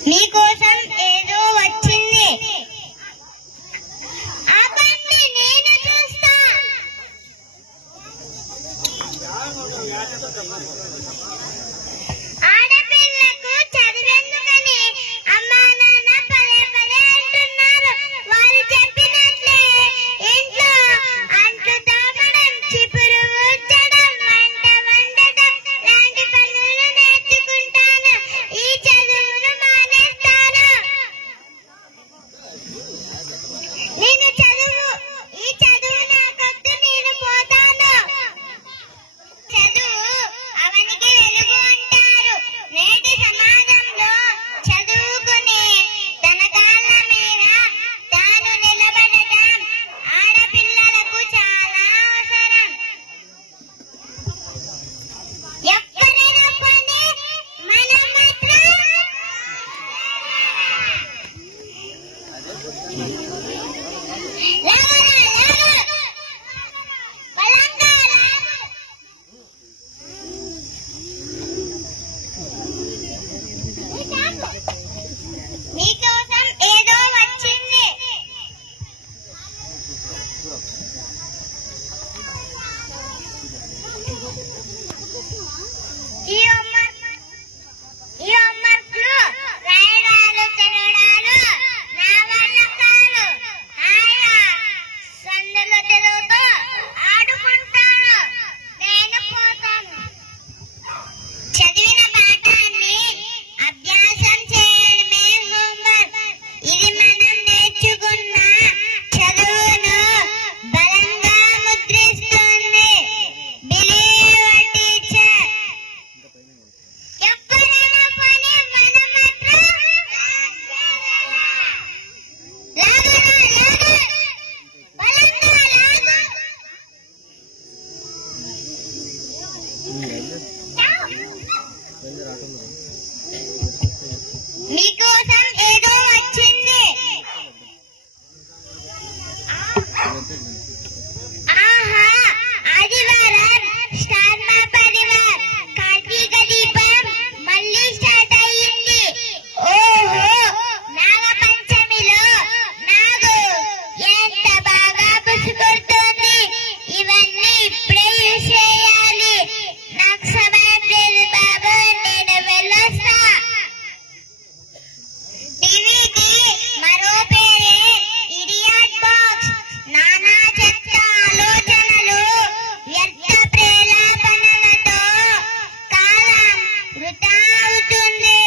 మీకోసం ఏదో వచ్చింది. ఆపండి, నేను చూస్తా. ఆడపిల్లకు చదివేందుకని అమ్మా నాన్న పదే పదే అంటున్నారు. వారు చెప్పినట్లే ఇంట్లో అంట్లు తోమడం, చిపురు ఊడ్చడం, వంట వండడం లాంటి పనులు నేర్చుకుంటాను. ఈ చదువును మానేస్తాను. ఈ చదువు నాకొద్దు, నేను పోతాను. చదువు అవనికి వెలుగు అంటారు. నేటి సమాజంలో చదువుకుని తన కాళ్ళ మీద తాను నిలబడటం ఆడపిల్లలకు చాలా అవసరం. ఎక్కడైనా పని మనం మాత్రం మీకోసం ఏదో వచ్చింది. ఈ హోంవర్క్లు రాయడాలు చదవడాలు నా వల్ల కాదు. హాయిగా సందుల తెలుగుతో ఆడుకుంటాను. నేను పోతాను. చదివిన పాఠాన్ని అభ్యాసం చేయడమే హోంవర్క్. ఇది మనం నేర్చుకున్న చదువును బలంగా ముద్రిస్తుంది. Believe a teacher. ఎక్కడైనా పని మనం మాత్రం మీకోసం ఏదో వచ్చింది. ఆహా, ఆదివారం స్టార్ మా పరివార్ కార్తీక దీపం మళ్ళీ స్టార్ట్ అయ్యింది. ఓహో, నాగ పంచమిలో నాగు ఎంత బాగా పుసుకొడుతోంది. ఇవన్నీ ఇప్పుడే యూజ్ చేయాలి. నాకు సమయం లేదు బాబు, నేను వెళ్ళొస్తా. టీవీకి మరో పేరే ఇడియట్ బాక్స్. నానా చెత్త ఆలోచనలు, వ్యర్థ ప్రేలాపనలతో కాలం వృధా అవుతుంది.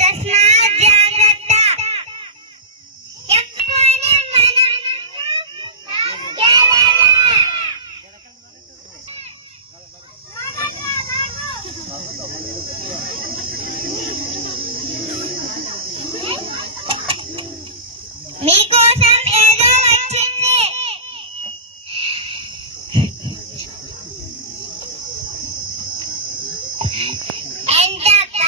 తస్మాత్ జాగ్రత్త. ఎప్పుడైనా మనం మీకోసం ఏదో వచ్చింది. ఎంచక్క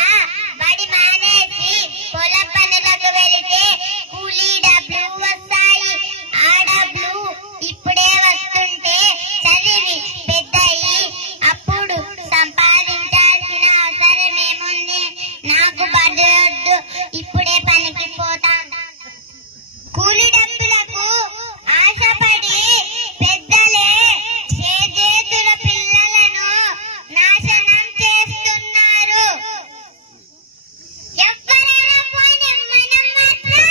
బడి మానేసి పొలం పనులకు వెళితే కూలీ డబ్బులు వస్తాయి. ఆ డబ్బులు ఇప్పుడే వస్తుంటే చదివి పెద్దయి అప్పుడు సంపాదించాల్సిన అవసరమేముంది? నాకు బడి వద్దు, ఇప్పుడే పనికి పోతాను. కూలి డబ్బులకు ఆశపడి పెద్దలే చేజేతుల పిల్లలను నాశనం చేస్తున్నారు. ఎక్కడైనా పోనీ మనం మాత్రం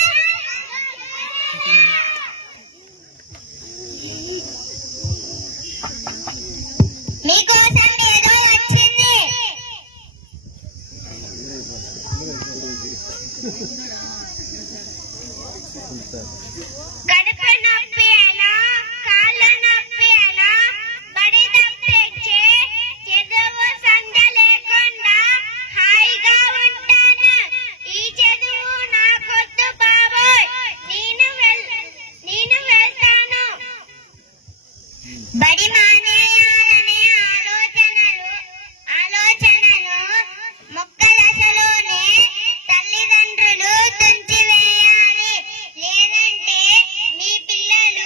మీకోసం ఏదో వచ్చింది. కడుపు నొప్పి అనా, కాళ్ళ నొప్పి అనా, బడి తప్పించే చదువు సంధ్య లేకుండా హాయిగా ఉంటాను. ఈ చదువు నాకొద్దు బాబోయ్, నేను వెళ్తాను. బడి మానేయాలనే ఆలోచనను మొక్క దశలోనే తల్లిదండ్రులు తుంచివేయాలి. లేదంటే మీ పిల్లలు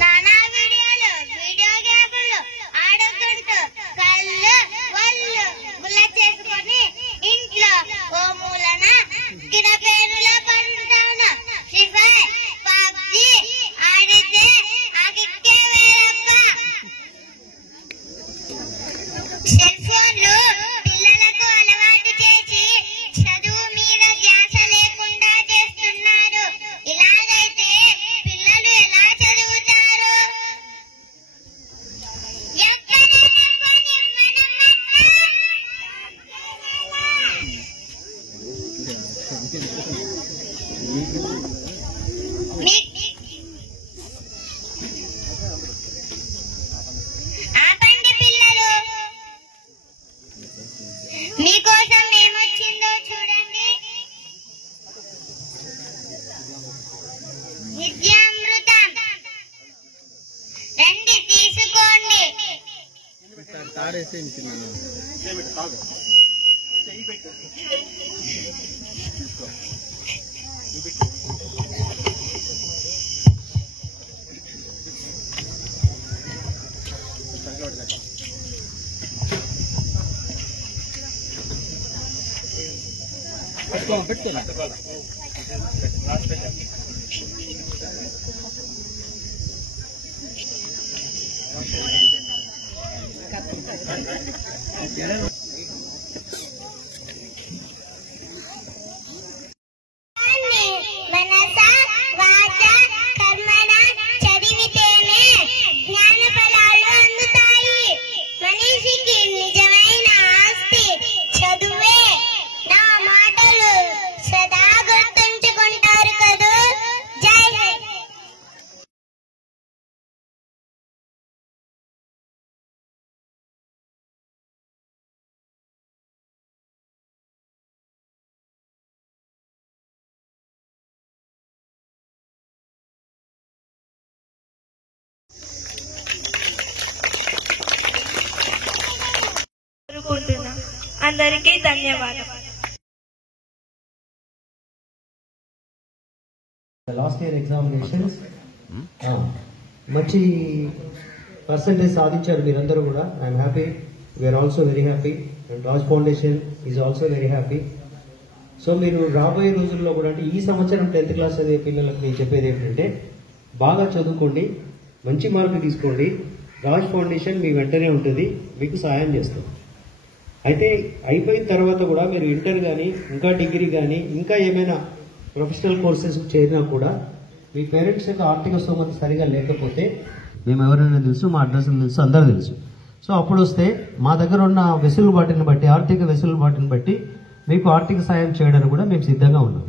నానా వీడియోలు వీడియో గేములు ఆడుకుంటూ కళ్ళు ఒళ్ళు గుల్ల చేసుకొని ఇంట్లో ఓ మూలన కిడపేరులో పడుతాను. ఫ్రీ ఫైర్ పబ్జి ఆడితే ఆగిక్కే వేరప్ప. సెల్ ఫోన్లు పిల్లలకు అలవాటు చేసి చదువు మీద ధ్యాస లేకుండా చేస్తున్నారు. ఇలాగైతే పిల్లలు ఎలా చదువుతారు? ఆపండి పిల్లలు, మీకోసం ఏమొచ్చిందో చూడండి. విద్యామృతం రండి తీసుకోండి. మనస వాచ కర్మణ చదివితేనే జ్ఞాన ఫలాలు అందుతాయి. మనిషికి నిజమైన ఆస్తి చదువే. నా మాటలు సదా గుర్తుంచుకుంటారు కదూ. జై హింద్. కోరుకుంటున్నా. అందరికీ ధన్యవాదాలు. లాస్ట్ ఇయర్ ఎగ్జామినేషన్స్ మంచి పర్సంటేజ్ సాధించారు మీరందరూ కూడా. I'm happy, we're also very happy, and Raj foundation is also very happy. So మీరు రాబోయే రోజుల్లో కూడా, అంటే ఈ సంవత్సరం 10th క్లాస్ చదివే పిల్లలకు నేను చెప్పేది ఏంటంటే, బాగా చదువుకోండి, మంచి మార్కులు తీసుకోండి. రాజ్ ఫౌండేషన్ మీ వెంటనే ఉంటుంది, మీకు సహాయం చేస్తుంది. అయితే అయిపోయిన తర్వాత కూడా మీరు ఇంటర్ కానీ, ఇంకా డిగ్రీ కానీ, ఇంకా ఏమైనా ప్రొఫెషనల్ కోర్సెస్ చేరినా కూడా మీ పేరెంట్స్ యొక్క ఆర్థిక స్తోమత సరిగా లేకపోతే మేము ఎవరైనా తెలుసు, మా అడ్రస్ తెలుసు, అందరూ తెలుసు. సో అప్పుడు వస్తే మా దగ్గర ఉన్న వెసులుబాటుని బట్టి, ఆర్థిక వెసులుబాటుని బట్టి మీకు ఆర్థిక సాయం చేయడానికి కూడా మేము సిద్ధంగా ఉన్నాం.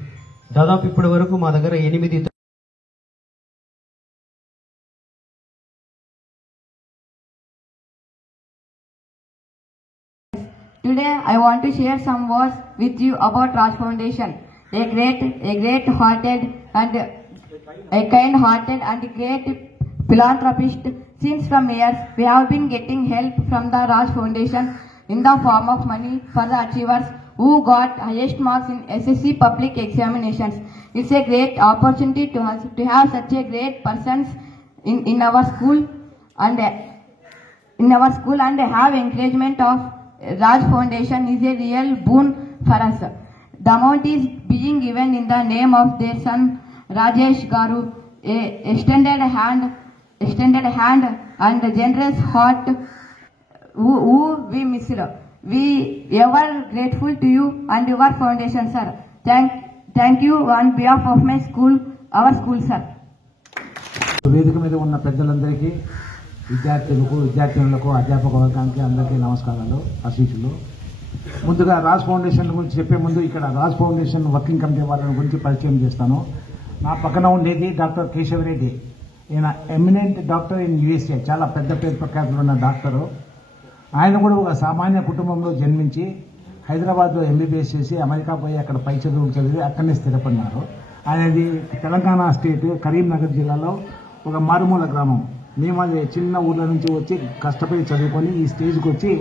దాదాపు ఇప్పటి వరకు మా దగ్గర 8 Today I want to share some words with you about Raj Foundation, a great-hearted and a kind-hearted and great philanthropist. Since from years we have been getting help from the Raj Foundation in the form of money for the achievers who got highest marks in SSC public examinations. It's a great opportunity to us to have such a great persons in our school and have encouragement of Raj Foundation is a real boon for us. The amount is being given in the name of their son Rajesh Garu, a extended hand and generous heart who we miss. We ever grateful to you and your foundation, sir. Thank you on behalf of my school, our school, sir. వేదిక మీద ఉన్న పెద్దలందరికీ, విద్యార్థులకు, అధ్యాపక వర్గానికి అందరికీ నమస్కారాలు, ఆశీస్సులు. ముందుగా రాజ్ ఫౌండేషన్ గురించి చెప్పే ముందు ఇక్కడ రాజ్ ఫౌండేషన్ వర్కింగ్ కమిటీ వాళ్ళ గురించి పరిచయం చేస్తాను. నా పక్కన ఉండేది డాక్టర్ కేశవరెడ్డి. ఈయన ఎమినెంట్ డాక్టర్ ఇన్ యూఎస్ఏ, చాలా పెద్ద పేరు ప్రఖ్యాతులు ఉన్న డాక్టరు. ఆయన కూడా ఒక సామాన్య కుటుంబంలో జన్మించి హైదరాబాద్లో ఎంబీబీఎస్ చేసి అమెరికా పోయి అక్కడ పై చదువులు చదివి అక్కడనే స్థిరపడినారు. ఆయనది తెలంగాణ స్టేట్ కరీంనగర్ జిల్లాలో ఒక మారుమూల గ్రామం మేము అది చిన్న ఊర్ల నుంచి వచ్చి కష్టపడి చదువుకొని ఈ స్టేజ్కి వచ్చి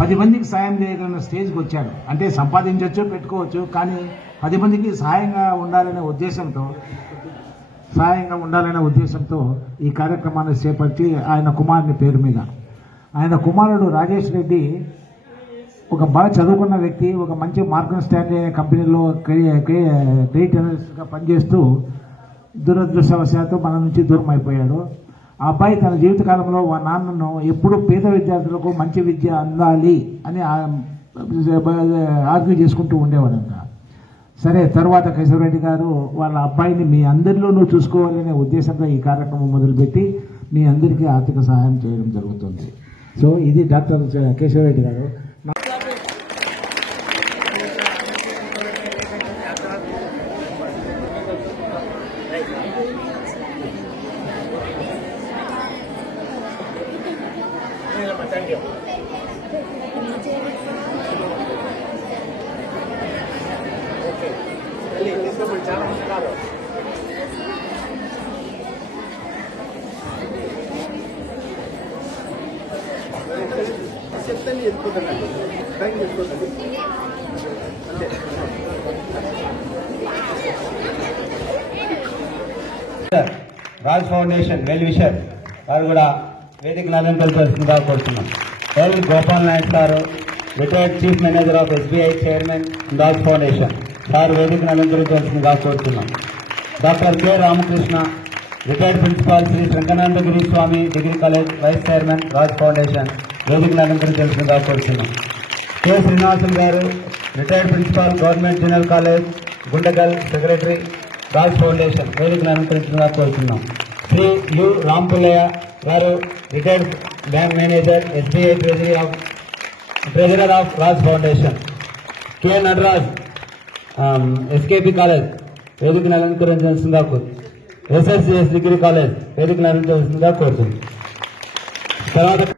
10 మందికి సాయం చేయగలిగిన స్టేజ్కి వచ్చాడు. అంటే సంపాదించవచ్చు, పెట్టుకోవచ్చు, కానీ 10 మందికి సహాయంగా ఉండాలనే ఉద్దేశంతో ఈ కార్యక్రమాన్ని చేపట్టి ఆయన కుమారుని పేరు మీద, ఆయన కుమారుడు రాజేష్ రెడ్డి ఒక బాగా చదువుకున్న వ్యక్తి, ఒక మంచి మార్గన్ స్టాండ్ అనే కంపెనీలో క్రెడిట్ అనలిస్ట్గా పనిచేస్తూ దురదృష్టవశాత్తు మన నుంచి దూరం అయిపోయాడు. ఆ అబ్బాయి తన జీవితకాలంలో వాళ్ళ నాన్నను ఎప్పుడూ పేద విద్యార్థులకు మంచి విద్య అందాలి అని ఆర్గ్యూ చేసుకుంటూ ఉండేవాడంట. సరే, తర్వాత కేశవరెడ్డి గారు వాళ్ళ అబ్బాయిని మీ అందరిలోనూ చూసుకోవాలనే ఉద్దేశంతో ఈ కార్యక్రమం మొదలుపెట్టి మీ అందరికీ ఆర్థిక సహాయం చేయడం జరుగుతుంది. సో ఇది డాక్టర్ కేశవరెడ్డి గారు. రాజ్ ఫౌండేషన్ వెల్ విషర్ వారు కూడా వేదికను అలంకరించాల్సిందిగా కోరుతున్నాం. L Gopal Nayak sir, retired chief manager of SBI chairman Raj foundation sir వేదికను అలంకరించాల్సిందిగా కోరుతున్నాం. Doctor K Ramakrishna, retired principal Shri Shankaranandagiri Swami degree college vice chairman Raj foundation వేదికను అలంకరించాల్సిందిగా కోరుతున్నాం. కె శ్రీనివాసులు గారు, retired principal government junior college Gundagal secretary Raj foundation వేదికను అలంకరించగా కోరుతున్నాం. శ్రీ యు రాంపుల్లయ్య గారు, retired bank manager SBI treasurer of Raj foundation. K Nataraj, SKP college వేదికను అలంకరించాల్సిందిగా SSCS డిగ్రీ కాలేజ్ వేదికను అలంకరించాల్సిందిగా కోరుతున్నాం. తర్వాత